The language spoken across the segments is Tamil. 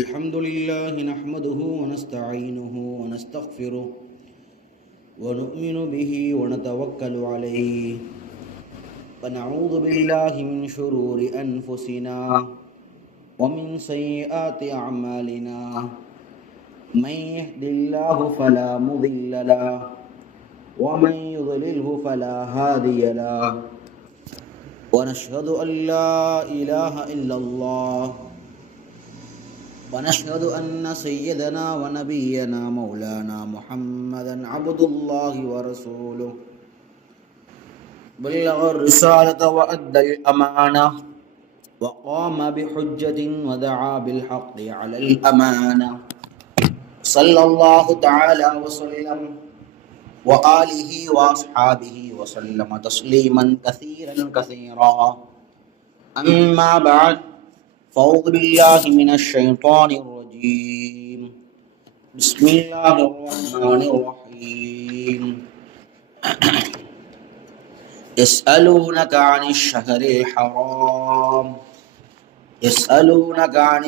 الحمد لله نحمده ونستعينه ونستغفره ونؤمن به ونتوكل عليه ونعوذ بالله من شرور أنفسنا ومن سيئات أعمالنا من يهد الله فلا مضل له ومن يضلله فلا هادي له ونشهد أن لا إله إلا الله ونشهد أن سيدنا ونبينا مولانا محمدا عبد الله ورسوله بلغ الرسالة وأدى الأمانة وقام بحجة ودعا بالحق على الأمانة صلى الله تعالى وسلم وآله وأصحابه وسلم تسليما كثيرا أما بعد فأعوذ بالله من الشيطان الرجيم بسم الله الرحمن الرحيم يسألونك عن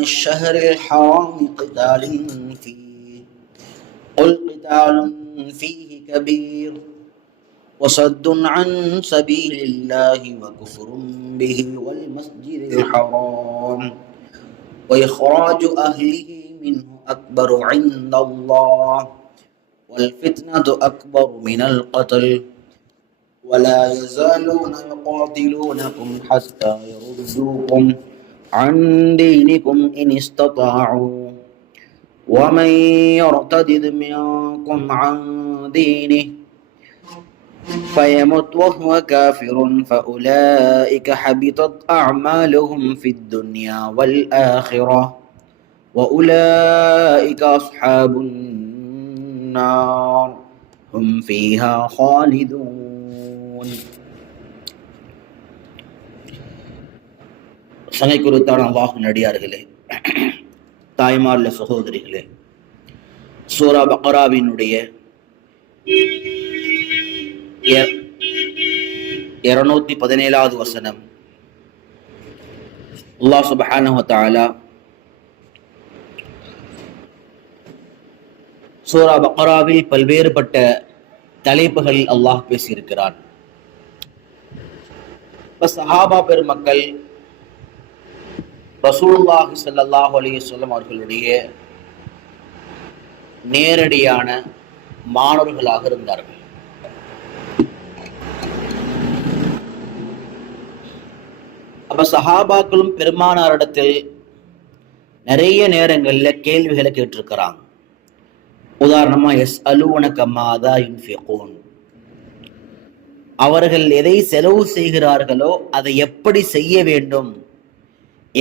الشهر الحرام قتال فيه قل قتال فيه كبير وصد عن سبيل الله وكفر به والمسجد الحرام وإخراج أهله منه أكبر عند الله والفتنة أكبر من القتل ولا يزالون يقاتلونكم حتى يردوكم عن دينكم إن استطاعوا ومن يرتد منكم عن دينه فيمت وهو كافر فأولئك حبطت أعمالهم في الدنيا والآخرة وأولئك أصحاب النار هم فيها خالدون. சங்கைக்குறித்தான அல்லாஹ்வின் அடியார்களே, தாய்மார்ல சகோதரிகளே, சூரா பக்ராவினுடைய 217வது வசனம். அல்லாஹ் சுப்ஹானஹு வ தஆலா சூரா பக்ராவில் பல்வேறுபட்ட தலைப்புகள் அல்லாஹ் பேசியிருக்கிறான். சஹாபா பெருமக்கள் ரசூலுல்லாஹி ஸல்லல்லாஹு அலைஹி வஸல்லம் அவர்களுடைய நேரடியான மாணவர்களாக இருந்தார்கள். அப்ப சஹாபாக்களும் பெருமானாரிடத்தில் நிறைய நேரங்கள்ல கேள்விகளை கேட்டிருக்கிறாங்க. உதாரணமா யஸ்அலூனக மாதா யுன்ஃபிகூன், அவர்கள் எதை செலவு செய்கிறார்களோ அதை எப்படி செய்ய வேண்டும்,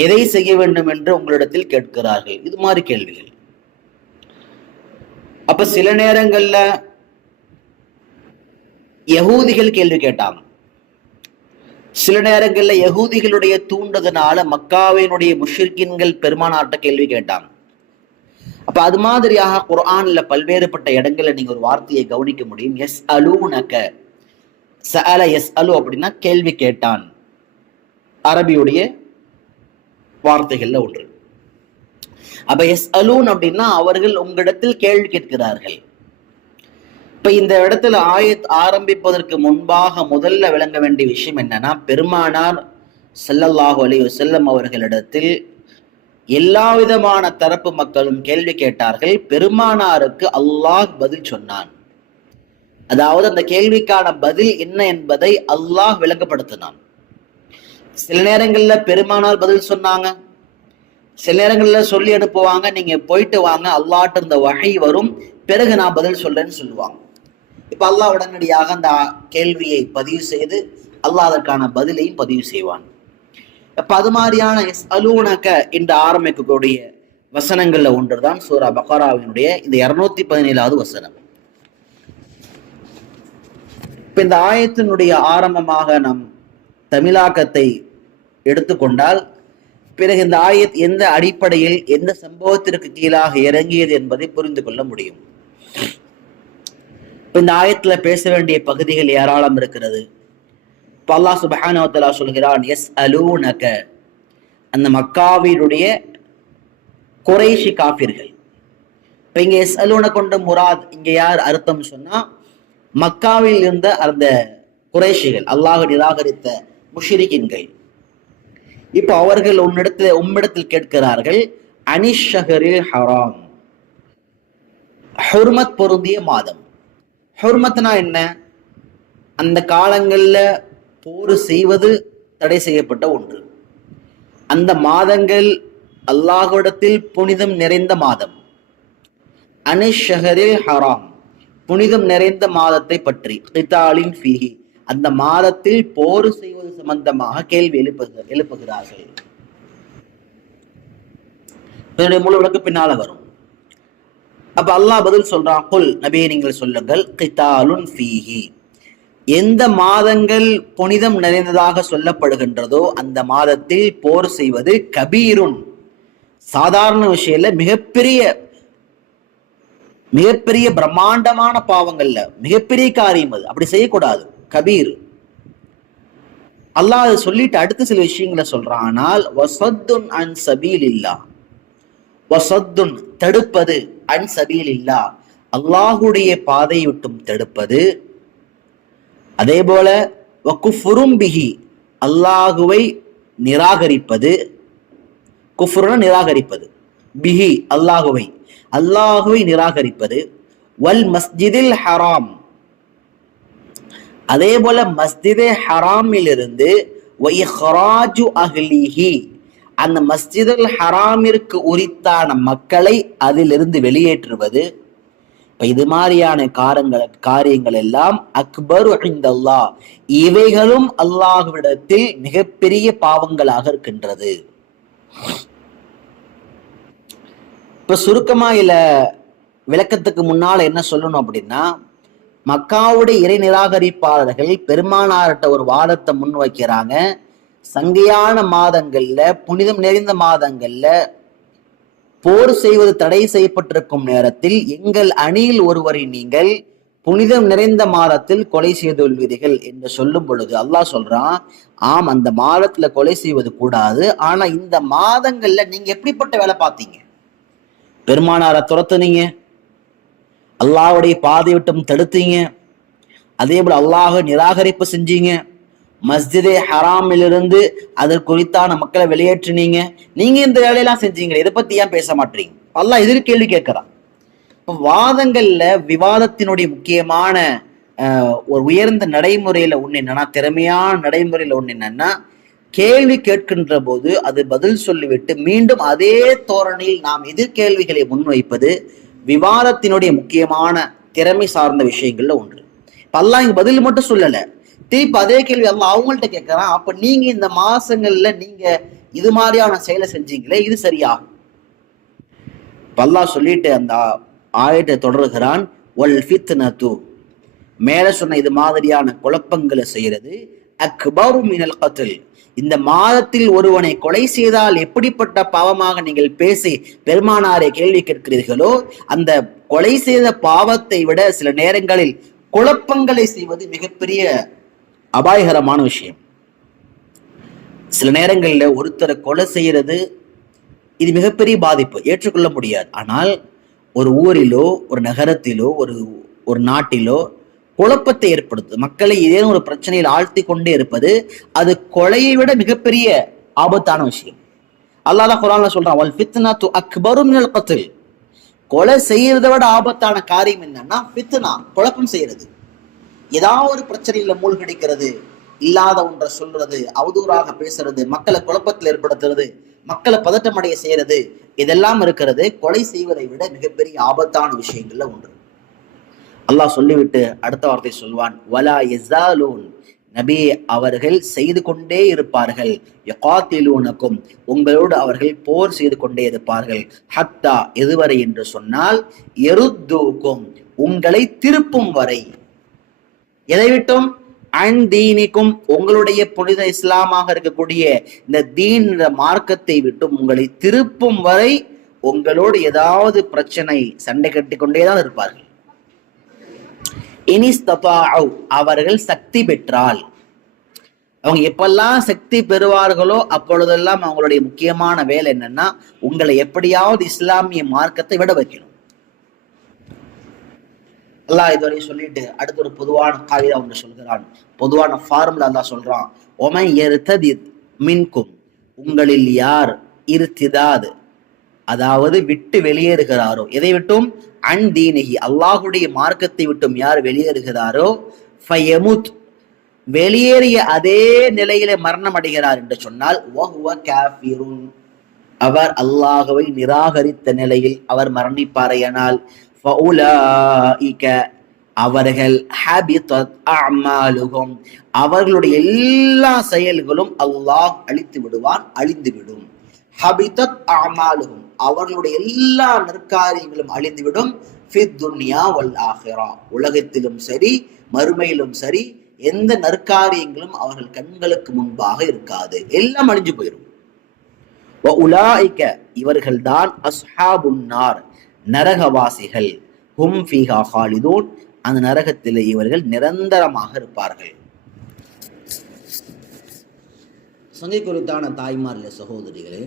எதை செய்ய வேண்டும் என்று உங்களிடத்தில் கேட்கிறார்கள். இது மாதிரி கேள்விகள். அப்ப சில நேரங்கள்ல யகூதிகள் கேள்வி கேட்டாங்க. சில நேரங்கள்ல யகூதிகளுடைய தூண்டுதனால மக்காவினுடைய முஷ்ரிக்கீன்கள் பெருமானார்ட்ட கேள்வி கேட்டாங்க. அப்ப அது மாதிரியாக குர்ஆன்ல பல்வேறுபட்ட இடங்கள்ல நீங்க ஒரு வார்த்தையை கவனிக்க முடியும். யஸ்அலூனக, சஅல யஸ்அலு அப்படின்னா கேள்வி கேட்டான், அரபியுடைய வார்த்தைகள்ல ஒன்று. அப்ப யஸ்அலூன் அப்படின்னா அவர்கள் உங்களிடத்தில் கேள்வி கேட்கிறார்கள். இப்ப இந்த இடத்துல ஆயத் ஆரம்பிப்பதற்கு முன்பாக முதல்ல விளங்க வேண்டிய விஷயம் என்னன்னா, பெருமானார் ஸல்லல்லாஹு அலைஹி வஸல்லம் அவர்களிடத்தில் எல்லா விதமான தரப்பு மக்களும் கேள்வி கேட்டார்கள். பெருமானாருக்கு அல்லாஹ் பதில் சொன்னான். அதாவது அந்த கேள்விக்கான பதில் என்ன என்பதை அல்லாஹ் விளங்கப்படுத்தினான். சில நேரங்கள்ல பெருமானார் பதில் சொன்னாங்க, சில நேரங்கள்ல சொல்லி அனுப்புவாங்க, நீங்க போயிட்டு வாங்க, அல்லாஹ்ட்ட இருந்த வஹி வரும், பிறகு நான் பதில் சொல்றேன்னு சொல்லுவாங்க. இப்ப அல்லாஹ் உடனடியாக அந்த கேள்வியை பதிவு செய்து அல்லாஹ் அதற்கான பதிலையும் பதிவு செய்வான். அப்ப அது மாதிரியான யஸ்அலூனக என்று ஆரம்பிக்கக்கூடிய வசனங்கள்ல ஒன்றுதான் சூரா பக்ராவினுடைய இந்த 217வது வசனம். இப்ப இந்த ஆயத்தினுடைய ஆரம்பமாக நாம் தமிழாக்கத்தை எடுத்துக்கொண்டால், பிறகு இந்த ஆயத் எந்த அடிப்படையில் எந்த சம்பவத்திற்கு கீழாக இறங்கியது என்பதை புரிந்து கொள்ள முடியும். இப்ப இந்த ஆயத்துல பேச வேண்டிய பகுதிகள் ஏராளம் இருக்கிறது. அல்லாஹ் சுப்ஹானஹு வ தஆலா சொல்கிறான், யஸ்அலூனக, அந்த மக்காவினுடைய குறைஷி காபிர்கள். இப்ப இங்க எஸ்அலூன கொண்ட முராத் இங்க யார் அர்த்தம் சொன்னா, மக்காவில் இருந்த அந்த குறைஷிகள், அல்லாஹ் நிராகரித்த முஷ்ரிகின்கள். இப்ப அவர்கள் உம்மிடத்தில் கேட்கிறார்கள், அனிஷஹரில் ஹராம், ஹுர்மத் பொருந்திய மாதம். ஹுர்மத்னா என்ன? அந்த காலங்கள்ல போர் செய்வது தடை செய்யப்பட்ட ஒன்று. அந்த மாதங்கள் அல்லாஹ்விடத்தில் புனிதம் நிறைந்த மாதம். அனிஷஹரில் ஹராம், புனிதம் நிறைந்த மாதத்தை பற்றி, கிதாலின் ஃபீஹி, அந்த மாதத்தில் போர் செய்வது சம்பந்தமாக கேள்வி எழுப்புகிறார்கள். இதனுடைய முழு விளக்கு பின்னால வரும். அப்ப அல்லாஹ் பதில் சொல்றான், குல், நபியை நீங்கள் சொல்லுங்கள், கிதாலுன் ஃபீஹி, எந்த மாதங்கள் புனிதம் நிறைந்ததாக சொல்லப்படுகின்றதோ அந்த மாதத்தில் போர் செய்வது கபீருன், சாதாரண விஷயம் இல்ல, மிகப்பெரிய பிரம்மாண்டமான பாவங்கள்ல மிகப்பெரிய காரியம் அது. அப்படி செய்யக்கூடாது, கபீர். அல்லாஹ் சொல்லிட்டு அடுத்த சில விஷயங்களை சொல்றான். ஆனால் வசத்துன் அன் சபீலில்லா, வசத்துன் தடுப்பது, அன் சபீலில்லா அல்லாஹுடைய பாதை விட்டும் தடுப்பது. அதே போல வகுஃபுரும் பிஹி, அல்லாஹுவை நிராகரிப்பது. குஃப்ருன நிராகரிப்பது, பிஹி அல்லாஹுவை நிராகரிப்பது. வல் மஸ்ஜிதில் ஹராம், அதே போல மஸ்ஜிதே ஹராமிலிருந்து வஇஹ்ராஜு அஹ்லிஹி, அந்த மஸ்ஜிதுல் ஹராமிற்கு உரித்தான மக்களை அதிலிருந்து வெளியேற்றுவது. இப்ப இது மாதிரியான காரியங்கள் எல்லாம் அக்பரு இன்தல்லாஹ், இவைகளும் அல்லாஹ்விடத்தில் மிகப்பெரிய பாவங்களாக இருக்கின்றது. இப்ப சுருக்கமா இல்ல விளக்கத்துக்கு முன்னால என்ன சொல்லணும் அப்படின்னா, மக்காவுடைய இறை நிராகரிப்பாளர்கள் பெருமானார்கிட்ட ஒரு வாதத்தை முன் வைக்கிறாங்க. சங்கையான மாதங்கள்ல, புனிதம் நிறைந்த மாதங்கள்ல போர் செய்வது தடை செய்யப்பட்டிருக்கும் நேரத்தில் எங்கள் அணியில் ஒருவரை நீங்கள் புனிதம் நிறைந்த மாதத்தில் கொலை செய்துள்ளீர்கள் என்று சொல்லும் பொழுது அல்லாஹ் சொல்றான், ஆம், அந்த மாதத்துல கொலை செய்வது கூடாது. ஆனா இந்த மாதங்கள்ல நீங்க எப்படிப்பட்ட வேலை பார்த்தீங்க? பெருமானாரை துரத்துனீங்க, அல்லாஹ்வுடைய பாதை விட்டும் தடுத்தீங்க, அதே போல அல்லாஹ் நிராகரிப்பு செஞ்சீங்க, மஸ்ஜிதே ஹராமிலிருந்து அதற்கு குறித்தான மக்களை வெளியேற்றினீங்க. நீங்க இந்த வேலையெல்லாம் செஞ்சீங்களே, இதை பத்தி ஏன் பேச மாட்டீங்க? அல்லாஹ் எதிர் கேள்வி கேட்கிறான். வாதங்கள்ல விவாதத்தினுடைய முக்கியமான ஒரு உயர்ந்த நடைமுறையில ஒண்ணு என்னன்னா, திறமையான நடைமுறையில ஒண்ணு என்னன்னா, கேள்வி கேட்கின்ற போது அது பதில் சொல்லிவிட்டு மீண்டும் அதே தோரணையில் நாம் எதிர்கேள்விகளை முன்வைப்பது விவாதத்தினுடைய முக்கியமான திறமை சார்ந்த விஷயங்கள்ல ஒன்று. இப்ப அல்லாஹ் இங்க பதில் மட்டும் சொல்லல, திருப்பி அதே கேள்வி அல்லாஹ் அவங்கள்ட்ட கேட்கிறான். அப்ப நீங்க இந்த மாசங்கள்ல நீங்க இது மாதிரியான செயலை செஞ்சீங்களே, இது சரியா? அல்லாஹ் சொல்லிட்டு அந்த ஆயத்தை தொடர்கிறான், வல் ஃபித்னது, மேல சொன்ன இது மாதிரியான குழப்பங்களை செய்யறது அக்பரு மினல் கத்ல், இந்த மாதத்தில் ஒருவனை கொலை செய்தால் எப்படிப்பட்ட பாவமாக நீங்கள் பேசி பெருமானாரை கேள்வி கேட்கிறீர்களோ, அந்த கொலை செய்த பாவத்தை விட சில நேரங்களில் குழப்பங்களை செய்வது மிகப்பெரிய அபாயகரமான விஷயம். சில நேரங்கள்ல ஒருத்தரை கொலை செய்யறது இது மிகப்பெரிய பாதிப்பு, ஏற்றுக்கொள்ள முடியாது. ஆனால் ஒரு ஊரிலோ ஒரு நகரத்திலோ ஒரு நாட்டிலோ குழப்பத்தை ஏற்படுத்துது, மக்களை ஏதேனும் ஒரு பிரச்சனையில் ஆழ்த்தி கொண்டே இருப்பது, அது கொலையை விட மிகப்பெரிய ஆபத்தான விஷயம். அல்லாஹ் குர்ஆன்ல சொல்றான், வல் ஃபித்னது அக்பரு மினல் கத்ல், கொலை செய்யறதை விட ஆபத்தான காரியம் என்னன்னா ஃபித்னா, குழப்பம் செய்யறது. ஏதாவது ஒரு பிரச்சனையில மூழ்கடிக்கிறது, இல்லாத ஒன்றை சொல்றது, அவதூறாக பேசுறது, மக்களை குழப்பத்தில் ஏற்படுத்துறது, மக்களை பதட்டமடைய செய்யறது, இதெல்லாம் இருக்கிறது கொலை செய்வதை விட மிகப்பெரிய ஆபத்தான விஷயங்கள்ல ஒன்று. அல்லாஹ் சொல்லிவிட்டு அடுத்த வார்த்தை சொல்வான், வலா யஸாலூன், நபி அவர்கள் செய்து கொண்டே இருப்பார்கள், யகாத்திலூனக்கும், உங்களோடு அவர்கள் போர் செய்து கொண்டே இருப்பார்கள், ஹத்தா, எதுவரை என்று சொன்னால் யருத்தூக்கும், உங்களை திருப்பும் வரை. எதை விட்டும்? அன் தீனிக்கும், உங்களுடைய புனித இஸ்லாமாக இருக்கக்கூடிய இந்த தீன் மார்க்கத்தை விட்டும் உங்களை திருப்பும் வரை உங்களோடு ஏதாவது பிரச்சனை சண்டை கட்டி கொண்டேதான் இருப்பார்கள். இனிஸ்தபாஉ, அவர்கள் சக்தி பெற்றால். அவங்க எப்பெல்லாம் சக்தி பெறுவார்களோ அப்பொழுதெல்லாம் அவங்களுடைய முக்கியமான வேலை என்னன்னா, உங்களை எப்படியாவது இஸ்லாமிய மார்க்கத்தை விட வைக்கணும். அல்லாஹ் இதுவரை சொல்லிட்டு அடுத்து ஒரு பொதுவான காவிதா ஒன்று சொல்கிறான். பொதுவான ஃபார்முலா அல்லாஹ் சொல்றான், ஒமை எர்ததித் மின்கும், உங்களில் யார் இருத்திதாது, அதாவது விட்டு வெளியேறுகிறாரோ, எதை விட்டும், அன் தீனிஹி, அல்லாஹுடைய மார்க்கத்தை விட்டும் யார் வெளியேறுகிறாரோ, ஃபயமுத், வெளியேறிய அதே நிலையில மரணம் அடைகிறார் என்று சொன்னால், வஹுவ காஃபிருன், அவர் அல்லாஹுவை நிராகரித்த நிலையில் அவர் மரணிப்பாரையானால், ஃபஉலாயிக, அவர்கள் ஹபிதத் அஅமாலுஹும், அவர்களுடைய எல்லா செயல்களும் அல்லாஹ் அழித்து விடுவான், அழிந்துவிடும். ஹபிதத் அஅமாலுஹும், அவர்களுடைய எல்லா நற்காரியங்களும் அழிந்துவிடும். ஃபித் துன்யா வல் ஆஹிரா, உலகத்திலும் சரி மறுமையிலும் சரி எந்த நற்காரியங்களும் அவர்கள் கண்களுக்கு முன்பாக இருக்காது, எல்லாம் அழிஞ்சு போயிடும். வஉலாயிக, இவர்கள் தான் அஸ்ஹாபுன் நார், நரகவாசிகள். ஹும் ஃபீஹா ஹாலிதூன், அந்த நரகத்திலே இவர்கள் நிரந்தரமாக இருப்பார்கள். சங்கை குறித்தான தாய்மார்களே, சகோதரிகளே,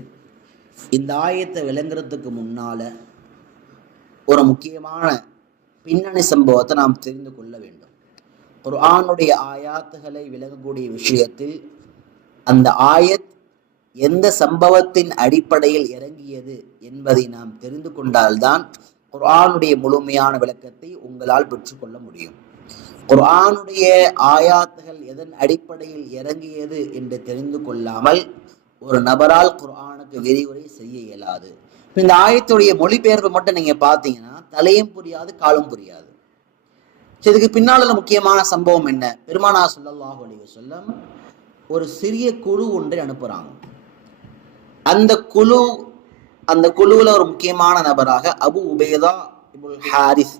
இந்த ஆயத்தை விளங்குறதுக்கு முன்னால ஒரு முக்கியமான பின்னணி சம்பவத்தை நாம் தெரிந்து கொள்ள வேண்டும். குர்ஆனுடைய ஆயாத்துகளை விளங்கக்கூடிய விஷயத்தில் அந்த ஆயத் எந்த சம்பவத்தின் அடிப்படையில் இறங்கியது என்பதை நாம் தெரிந்து கொண்டால்தான் குர்ஆனுடைய முழுமையான விளக்கத்தை உங்களால் பெற்றுக்கொள்ள முடியும். குர்ஆனுடைய ஆயாத்துகள் எதன் அடிப்படையில் இறங்கியது என்று தெரிந்து கொள்ளாமல் ஒரு நபரால் குர்ஆனுக்கு விரிவுரை செய்ய இயலாது. இந்த ஆயத்துடைய மொழிபெயர்ப்பு மட்டும் நீங்க பாத்தீங்கன்னா தலையும் புரியாது, காலும் புரியாது. இதுக்கு பின்னால முக்கியமான சம்பவம் என்ன? பெருமானார் ஸல்லல்லாஹு அலைஹி வஸல்லம் ஒரு சிறிய குழு ஒன்றை அனுப்புறாங்க. அந்த குழுவுல ஒரு முக்கியமான நபராக அபு உபைதா இப்னுல் ஹாரிஸ்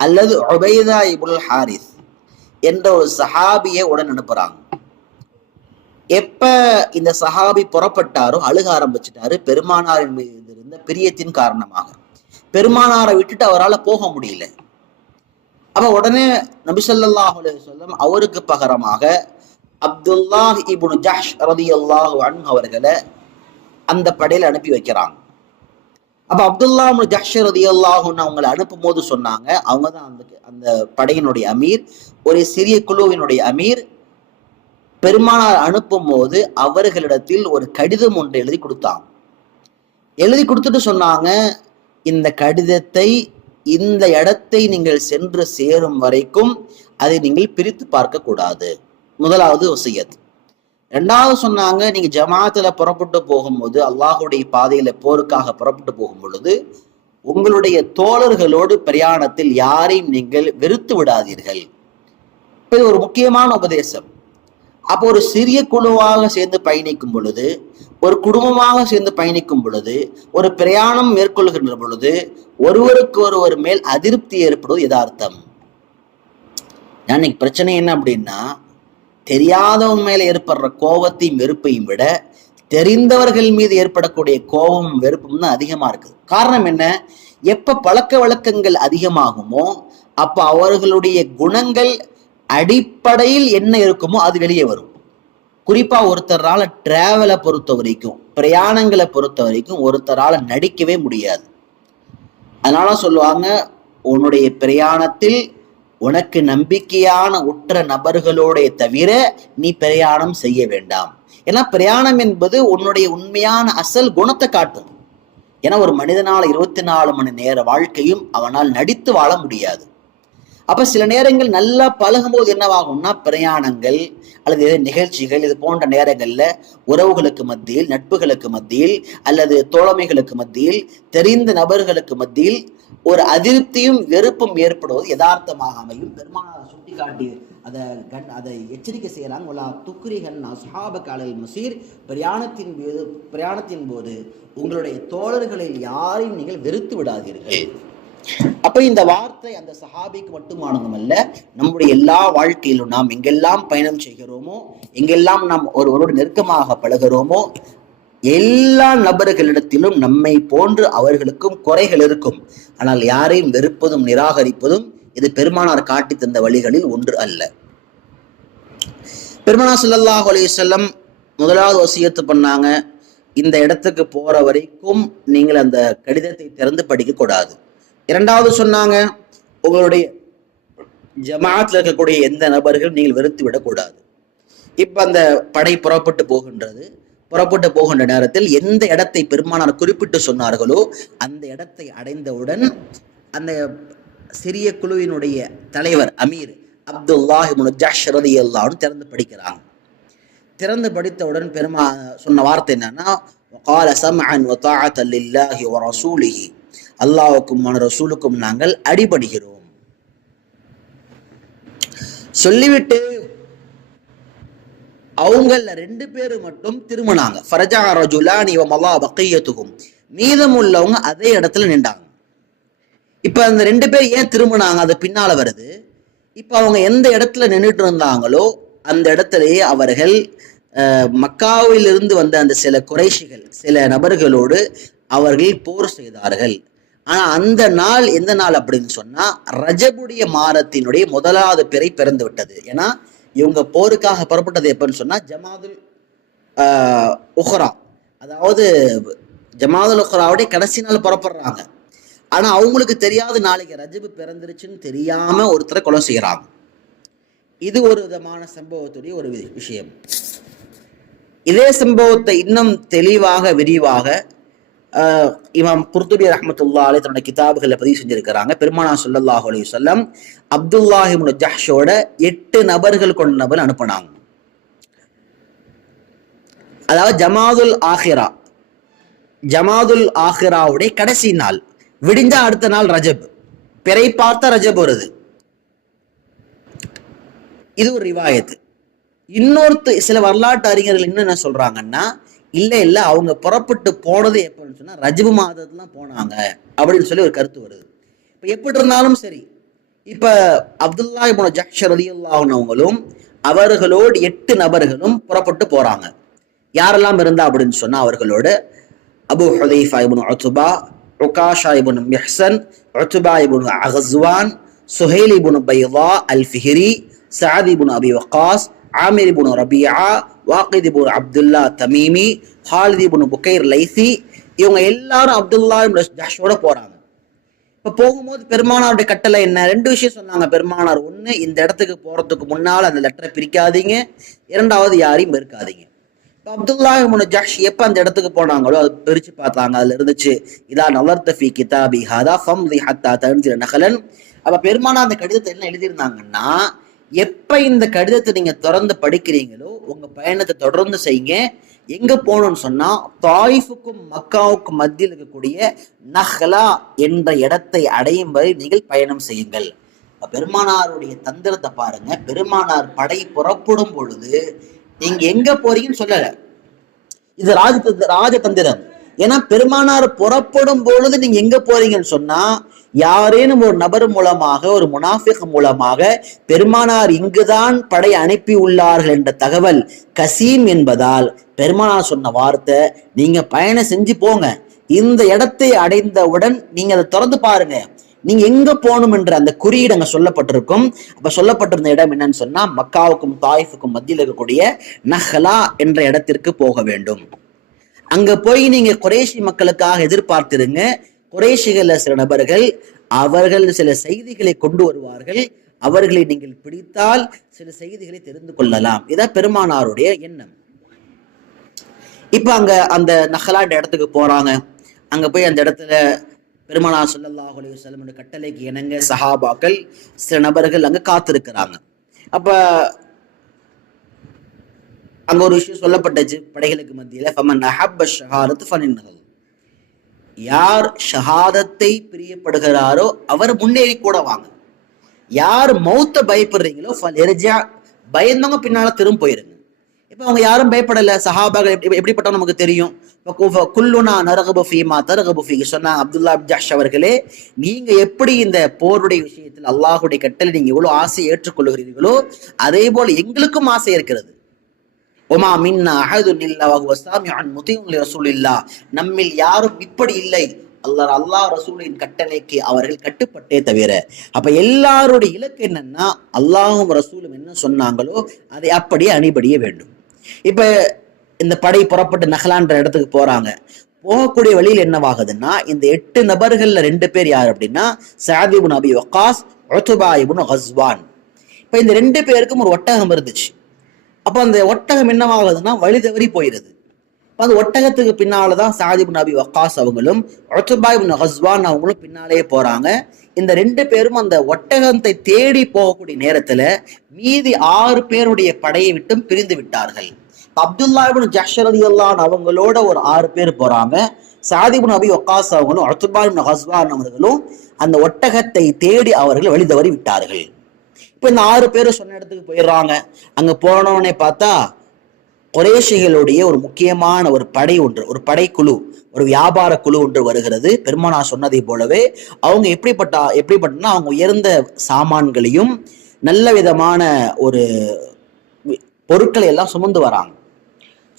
அல்லது உபைதா இப்னுல் ஹாரிஸ் என்ற ஒரு சஹாபியை உடன் அனுப்புறாங்க. எப்ப இந்த சஹாபி புறப்பட்டாரோ அழுக ஆரம்பிச்சிட்டாரு, பெருமானாரின் மீது இருந்த பிரியத்தின் காரணமாக. பெருமானாரை விட்டுட்டு அவரால் போக முடியல. அப்ப உடனே நபி ஸல்லல்லாஹு அலைஹி வஸல்லம் அவருக்கு பகரமாக அப்துல்லாஹ் இப்னு ஜஹ்ஷ் ரலியல்லாஹு அன்ஹு அவர்களை அந்த படையில அனுப்பி வைக்கிறாங்க. அப்ப அப்துல்லாஹ் இப்னு ஜஹ்ஷ் ரலியல்லாஹு அன்ஹு அவங்களை அனுப்பும் போது சொன்னாங்க, அவங்க தான் அந்த படையினுடைய அமீர், ஒரு சிறிய குழுவினுடைய அமீர். பெருமானார் அனுப்பும் போது அவர்களிடத்தில் ஒரு கடிதம் ஒன்று எழுதி கொடுத்தாங்க. எழுதி கொடுத்துட்டு சொன்னாங்க, இந்த கடிதத்தை இந்த இடத்தை நீங்கள் சென்று சேரும் வரைக்கும் அதை நீங்கள் பிரித்து பார்க்க கூடாது. முதலாவது வசியத். ரெண்டாவது சொன்னாங்க, நீங்க ஜமாத்துல புறப்பட்டு போகும்போது, அல்லாஹுடைய பாதையில போருக்காக புறப்பட்டு போகும் பொழுது உங்களுடைய தோழர்களோடு பிரயாணத்தில் யாரையும் நீங்கள் வெறுத்து விடாதீர்கள். இது ஒரு முக்கியமான உபதேசம். அப்போ ஒரு சிறிய குழுவாக சேர்ந்து பயணிக்கும் பொழுது, ஒரு குடும்பமாக சேர்ந்து பயணிக்கும் பொழுது, ஒரு பிரயாணம் மேற்கொள்கின்ற பொழுது ஒருவருக்கு ஒருவர் மேல் அதிருப்தி ஏற்படுவது யதார்த்தம். இன்னைக்கு பிரச்சனை என்ன அப்படின்னா, தெரியாதவன் மேல ஏற்படுற கோபத்தையும் வெறுப்பையும் விட தெரிந்தவர்கள் மீது ஏற்படக்கூடிய கோபம் வெறுப்பும் தான் அதிகமா இருக்குது. காரணம் என்ன? எப்ப பழக்க வழக்கங்கள் அதிகமாகுமோ அப்ப அவர்களுடைய குணங்கள் அடிப்படையில் என்ன இருக்குமோ அது வெளியே வரும். குறிப்பா ஒருத்தரால டிராவலை பொறுத்த வரைக்கும், பிரயாணங்களை பொறுத்த வரைக்கும் ஒருத்தரால நடிக்கவே முடியாது. அதனால சொல்லுவாங்க, உன்னுடைய பிரயாணத்தில் உனக்கு நம்பிக்கையான உற்ற நபர்களோட தவிர நீ பிரயாணம் செய்ய வேண்டாம். ஏன்னா பிரயாணம் என்பது உன்னுடைய உண்மையான அசல் குணத்தை காட்டும். ஏன்னா ஒரு மனிதனால 24 மணி நேர வாழ்க்கையும் அவனால் நடித்து வாழ முடியாது. அப்ப சில நேரங்கள் நல்லா பழகும் போது என்னவாகும்னா, பிரயாணங்கள் அல்லது நிகழ்ச்சிகள் இது போன்ற நேரங்கள்ல உறவுகளுக்கு மத்தியில், நட்புகளுக்கு மத்தியில் அல்லது தோழமைகளுக்கு மத்தியில், தெரிந்த நபர்களுக்கு மத்தியில் ஒரு அதிருப்தியும் வெறுப்பும் ஏற்படுவது யதார்த்தமாக அமையும். பெருமானார் சுட்டி காட்டி அதை எச்சரிக்கை செய்யறாங்க. துக்ரிகன் அஸ்ஹாபக அலல் மஸீர், பிரயாணத்தின் போது உங்களுடைய தோழர்களில் யாரையும் நீங்கள் வெறுத்து விடாதீர்கள். அப்ப இந்த வார்த்தை அந்த சஹாபிக்கு மட்டுமானதுமல்ல, நம்முடைய எல்லா வாழ்க்கையிலும் நாம் எங்கெல்லாம் பயணம் செய்கிறோமோ, எங்கெல்லாம் நாம் ஒருவரோடு நெருக்கமாக பழகிறோமோ, எல்லா நபர்களிடத்திலும் நம்மை போன்று அவர்களுக்கும் குறைகள் இருக்கும். ஆனால் யாரையும் வெறுப்பதும் நிராகரிப்பதும் இது பெருமானார் காட்டி தந்த வழிகளில் ஒன்று அல்ல. பெருமானா ஸல்லல்லாஹு அலைஹி வஸல்லம் முதலாவது வசியத்து பண்ணாங்க, இந்த இடத்துக்கு போற வரைக்கும் நீங்கள் அந்த கடிதத்தை திறந்து படிக்க கூடாது. இரண்டாவது சொன்னாங்க, உங்களுடைய ஜமாஅத்தில் இருக்கக்கூடிய எந்த நபர்கள் நீங்கள் வெறுத்து விடக்கூடாது. இப்ப அந்த படை புறப்பட்டு போகின்ற நேரத்தில் எந்த இடத்தை பெருமானார் குறிப்பிட்டு சொன்னார்களோ அந்த இடத்தை அடைந்தவுடன் அந்த சிறிய குழுவினுடைய தலைவர் அமீர் அப்துல்லாஹ் இப்னு ஜஹ்ஷ் ரலியல்லாஹு அன்ஹு திறந்து படிக்கிறாங்க. திறந்து படித்தவுடன் சொன்ன வார்த்தை என்னன்னா, وقال سمعا وطاعة لله ورسوله, அல்லாஹ்வுக்கும் ரசூலுக்கும் நாங்கள் அடிபடுகிறோம் சொல்லிவிட்டு அவங்கள 2 பேரு மட்டும் திரும்பினாங்க. ஃபரஜா ரஜுலானி வ மலா பக்கியத்துஹும், மீதம் உள்ளவங்க அதே இடத்துல நின்றாங்க. இப்ப அந்த 2 பேர் ஏன் திரும்பினாங்க, அது பின்னால வருது. இப்ப அவங்க எந்த இடத்துல நின்றுட்டு இருந்தாங்களோ அந்த இடத்திலேயே அவர்கள் மக்காவிலிருந்து வந்த அந்த சில குறைஷிகள் சில நபர்களோடு அவர்கள் போர் செய்தார்கள். ஆனா அந்த நாள் எந்த நாள் அப்படின்னு சொன்னா ரஜபுடைய மாதத்தினுடைய முதலாவது பிறை பிறந்து விட்டது. ஏன்னா இவங்க போருக்காக புறப்பட்டது எப்பன்னு சொன்னா ஜமாதுல் உஹ்ரா, அதாவது ஜமாதுல் உஹ்ராவுடைய கடைசி நாள் புறப்படுறாங்க. ஆனா அவங்களுக்கு தெரியாது நாளைக்கு ரஜபு பிறந்துருச்சுன்னு தெரியாம ஒருத்தரை கொலை செய்யறாங்க. இது ஒரு விதமான சம்பவத்துடைய ஒரு விஷயம். இதே சம்பவத்தை இன்னும் தெளிவாக விரிவாக இமாம் குர்துபி ரஹ்மத்துல்லாஹி அலைஹி தன்னுடைய கிதாபுகளை பதிவு செஞ்சிருக்கிறாங்க. பெருமானார் ஸல்லல்லாஹு அலைஹி வஸல்லம் அப்துல்லாஹ் இப்னு ஜஹ்ஷோட 8 நபர்கள் கொண்ட நபர் அனுப்புனாங்க. அதாவது ஜமாதுல் ஆஹிராவுடைய கடைசி நாள் விடிஞ்சா அடுத்த நாள் ரஜப், பிறை பார்த்த ரஜப் வருது. இது ஒரு ரிவாயத்து. சில வரலாற்று அறிஞர்கள் என்ன சொல்றாங்கன்னா, இல்ல அவங்க புறப்பட்டு போனது எப்பன்னு சொன்னா ரஜபு மாதத்துல போனாங்க அப்படின்னு சொல்லி ஒரு கருத்து வருது. இப்ப எப்படி இருந்தாலும் சரி, இப்ப அப்துல்லாஹ் இப்னு ஜஹ்ஷ் ரலியல்லாஹு அன்ஹு அவங்களும் அவர்களோடு 8 நபர்களும் புறப்பட்டு போறாங்க. யாரெல்லாம் இருந்தா அப்படின்னு சொன்னா அவர்களோடு அபு ஹுதைஃபா இப்னு உத்பா, உகாஷா இப்னு மிஹ்சன், உத்பா இப்னு அகஸ்வான், சுஹைல் இப்னு பைதா அல் ஃபிஹ்ரி, சஅத் இப்னு அபி வக்காஸ், ஆமிர் இப்னு ரபியா, வாகித் இப்னு அப்துல்லா தமீமி, ஹாலித் இப்னு புகைர் லைசி, இவங்க எல்லாரும் அப்துல்லாஹ் இப்னு ஜஹ்ஷோட போறாங்க. இப்ப போகும்போது பெருமானாருடைய கட்டளை என்ன? 2 விஷயம் சொன்னாங்க பெருமானார். ஒண்ணு, இந்த இடத்துக்கு போறதுக்கு முன்னால அந்த லெட்டரை பிரிக்காதீங்க. இரண்டாவது, யாரையும் வெறுக்காதீங்க. அப்துல்லாஹ் இப்னு ஜஹ்ஷ் எப்ப அந்த இடத்துக்கு போனாங்களோ அது பிரிச்சு பார்த்தாங்க. அதுல இருந்துச்சு, இதா நலர்த ஃபீ கிதாபி ஹாதா ஃபம்தி ஹத்தா தன்சில நகலன். அப்ப பெருமானார் அந்த கடிதத்தை என்ன எழுதியிருந்தாங்கன்னா, எப்ப இந்த கடிதத்தை நீங்க தொடர்ந்து படிக்கிறீங்களோ உங்க பயணத்தை தொடர்ந்து செய்யுங்க. எங்க போகணும்னு சொன்னா தாயிஃபுக்கும் மக்காவுக்கும் மத்தியில் இருக்கக்கூடிய நஹ்லா என்ற இடத்தை அடையும் வரை நீங்கள் பயணம் செய்யுங்கள். பெருமானாருடைய தந்திரத்தை பாருங்க. பெருமானார் படை புறப்படும் பொழுது நீங்க எங்க போறீங்கன்னு சொல்லல. இது ராஜதந்திரம். ஏன்னா பெருமானார் புறப்படும் பொழுது நீங்க எங்க போறீங்கன்னு சொன்னா யாரேனும் ஒரு நபர் மூலமாக, ஒரு முனாஃபிக் மூலமாக பெருமானார் இங்குதான் படை அனுப்பி உள்ளார்கள் என்ற தகவல் கசீம் என்பதால் பெருமானார் சொன்ன வார்த்தை, நீங்க பயணம் செஞ்சு போங்க, இந்த இடத்தை அடைந்தவுடன் நீங்க அதை திறந்து பாருங்க, நீங்க எங்க போகணும் என்ற அந்த குறியீடு அங்க சொல்லப்பட்டிருக்கும். அப்ப சொல்லப்பட்டிருந்த இடம் என்னன்னு சொன்னா மக்காவுக்கும் தாயிஃபுக்கும் மத்தியில் இருக்கக்கூடிய நஹ்லா என்ற இடத்திற்கு போக வேண்டும். அங்க போய் நீங்க குறைஷி மக்களுக்காக எதிர்பார்த்திருங்க. குறைஷிகள சில நபர்கள் அவர்கள் சில செய்திகளை கொண்டு வருவார்கள், அவர்களை நீங்கள் பிடித்தால் சில செய்திகளை தெரிந்து கொள்ளலாம். இதான் பெருமானாருடைய எண்ணம். இப்ப அங்க அந்த நஹ்லா இடத்துக்கு போறாங்க. அங்க போய் அந்த இடத்துல பெருமானார் ஸல்லல்லாஹு அலைஹி வஸல்லம் கட்டளைக்கு இணங்க சஹாபாக்கள் சில நபர்கள் அங்க காத்திருக்கிறாங்க. அப்ப அங்க ஒரு விஷயம் சொல்லப்பட்டுச்சு படைகளுக்கு மத்தியில, ஃபமன் அஹப்ப ஷஹாதத் ஃபலின்னஹு, யார் ஷஹாதத்தை பிரியப்படுகிறாரோ அவர் முன்னேறி கூட வாங்க. யார் மௌத்த பயப்படுறீங்களோ ஃபல்யர்ஜா, பயந்தவங்க பின்னால திரும்ப போயிருங்க. இப்ப அவங்க யாரும் பயப்படல. சஹாபாக்கள் எப்படிப்பட்டவங்க நமக்கு தெரியும். குல்லுனா நரகபு ஃபீமா தரகபு ஃபீ சொன்னாங்க அப்துல்லாஹ் இப்னு ஜஹ்ஷ் அவர்களே, நீங்க எப்படி இந்த போருடைய விஷயத்தில் அல்லாஹ்வுடைய கட்டளை நீங்க எவ்வளவு ஆசை ஏற்றுக்கொள்கிறீர்களோ அதே போல எங்களுக்கும் ஆசை இருக்கிறது. ஒமா மின்னா அஹதுன் இல்லா வஹுவ சாமிஉன் முதீஉன் லிரசூலில்லாஹ், நம்மில் யாரும் இப்படி இல்லை, அல்லாஹ் ரசூலின் கட்டளைக்கு அவர்கள் கட்டுப்பட்டே தவிர. அப்ப எல்லாருடைய இலக்கு என்னன்னா அல்லாஹும் ரசூலும் என்ன சொன்னாங்களோ அதை அப்படியே அணிபடிய வேண்டும். இப்ப இந்த படை புறப்பட்டு நஹ்லான்ற இடத்துக்கு போறாங்க. போகக்கூடிய வழியில் என்னவாகுதுன்னா இந்த 8 நபர்கள்ல 2 பேர் யார் அப்படின்னா சஅத் இப்னு அபி வக்காஸ், உத்பா இப்னு கஸ்வான். இப்ப இந்த 2 பேருக்கும் ஒரு ஒட்டகம் இருந்துச்சு. அப்ப அந்த ஒட்டகம் என்னவாகுதுன்னா வழி தவறி போயிருது. அந்த ஒட்டகத்துக்கு பின்னாலதான் சஅத் இப்னு அபி வக்காஸ் அவங்களும் உத்பா இப்னு கஸ்வான் அவங்களும் பின்னாலேயே போறாங்க. இந்த 2 பேரும் அந்த ஒட்டகத்தை தேடி போகக்கூடிய நேரத்துல மீதி 6 பேருடைய படையை விட்டும் பிரிந்து விட்டார்கள். அப்துல்லா இப்னு ஜஹ்ஷ் ரலியல்லாஹு அன்ஹு அவங்களோட ஒரு 6 பேர் போறாங்க. சஅத் இப்னு அபி வக்காஸ் அவங்களும் உத்பா இப்னு கஸ்வான் அவர்களும் அந்த ஒட்டகத்தை தேடி அவர்கள் வழி தவறி விட்டார்கள். இப்ப இந்த 6 பேரும் சொன்ன இடத்துக்கு போயிடுறாங்க. அங்க போனோடனே பார்த்தா குறைஷிகளுடைய ஒரு முக்கியமான ஒரு படை ஒன்று, ஒரு படைக்குழு, ஒரு வியாபார குழு ஒன்று வருகிறது. பெருமானார் சொன்னதை போலவே அவங்க எப்படிப்பட்டனா அவங்க உயர்ந்த சாமான்களையும் நல்ல விதமான ஒரு பொருட்களை எல்லாம் சுமந்து வராங்க.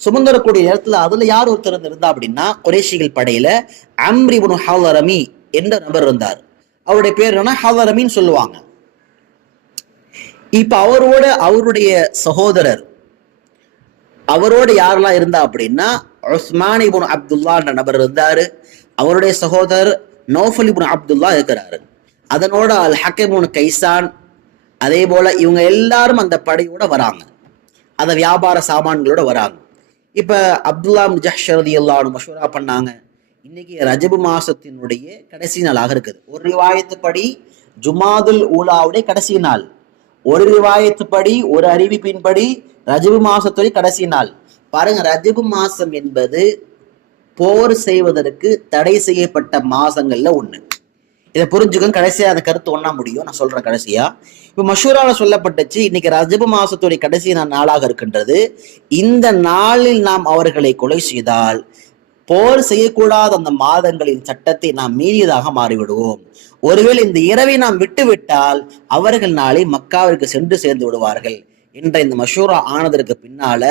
சுமந்து வரக்கூடிய நேரத்துல அதுல யார் ஒருத்தர் இருந்தா அப்படின்னா குறைஷிகள் படையில அம்ர் இப்னு ஹலரமி என்ற நபர் இருந்தார். அவருடைய பேர் என்னன்னா ஹலரமின்னு சொல்லுவாங்க. இப்ப அவருடைய சகோதரர் அவரோட யாரெல்லாம் இருந்தா அப்படின்னா உஸ்மான் இப்னு அப்துல்லா என்ற நபர் இருந்தாரு. அவருடைய சகோதரர் நௌஃபல் இப்னு அப்துல்லா இருக்கிறாரு. அதனோட அல் ஹக்கீம் இப்னு கைசான், அதே போல இவங்க எல்லாரும் அந்த படையோட வராங்க. அந்த வியாபார சாமான்களோட வராங்க. இப்ப அப்துல்லா இப்னு ஜஹ்ஷ் ரலியல்லாஹு அன்ஹு மஷூரா பண்ணாங்க, இன்னைக்கு ரஜபு மாசத்தினுடைய கடைசி நாளாக இருக்குது. ஒரு ரிவாயத்துப்படி ஜுமாதுல் ஊலாவுடைய கடைசி நாள், ஒரு ரிவாயத்துப்படி ஒரு அறிவிப்பின்படி ரஜபு மாசத்துடைய கடைசி நாள். பாருங்க, ரஜபு மாசம் என்பது போர் செய்வதற்கு தடை செய்யப்பட்ட மாசங்கள்ல ஒண்ணு. இதை புரிஞ்சுக்கணும். கடைசியா அந்த கருத்து ஒண்ணா முடியும். நான் சொல்றேன் கடைசியா. இப்ப மஷூரால சொல்லப்பட்டுச்சு, இன்னைக்கு ரஜபு மாசத்துடைய கடைசி நாளாக இருக்கின்றது. இந்த நாளில் நாம் அவர்களை கொலை செய்தால் போர் செய்யக்கூடாத அந்த மாதங்களின் சட்டத்தை நாம் மீறியதாக மாறிவிடுவோம். ஒருவேளை இந்த இரவை நாம் விட்டுவிட்டால் அவர்கள் நாளை மக்காவிற்கு சென்று சேர்ந்து விடுவார்கள் என்ற இந்த மஷூரா ஆனதற்கு பின்னால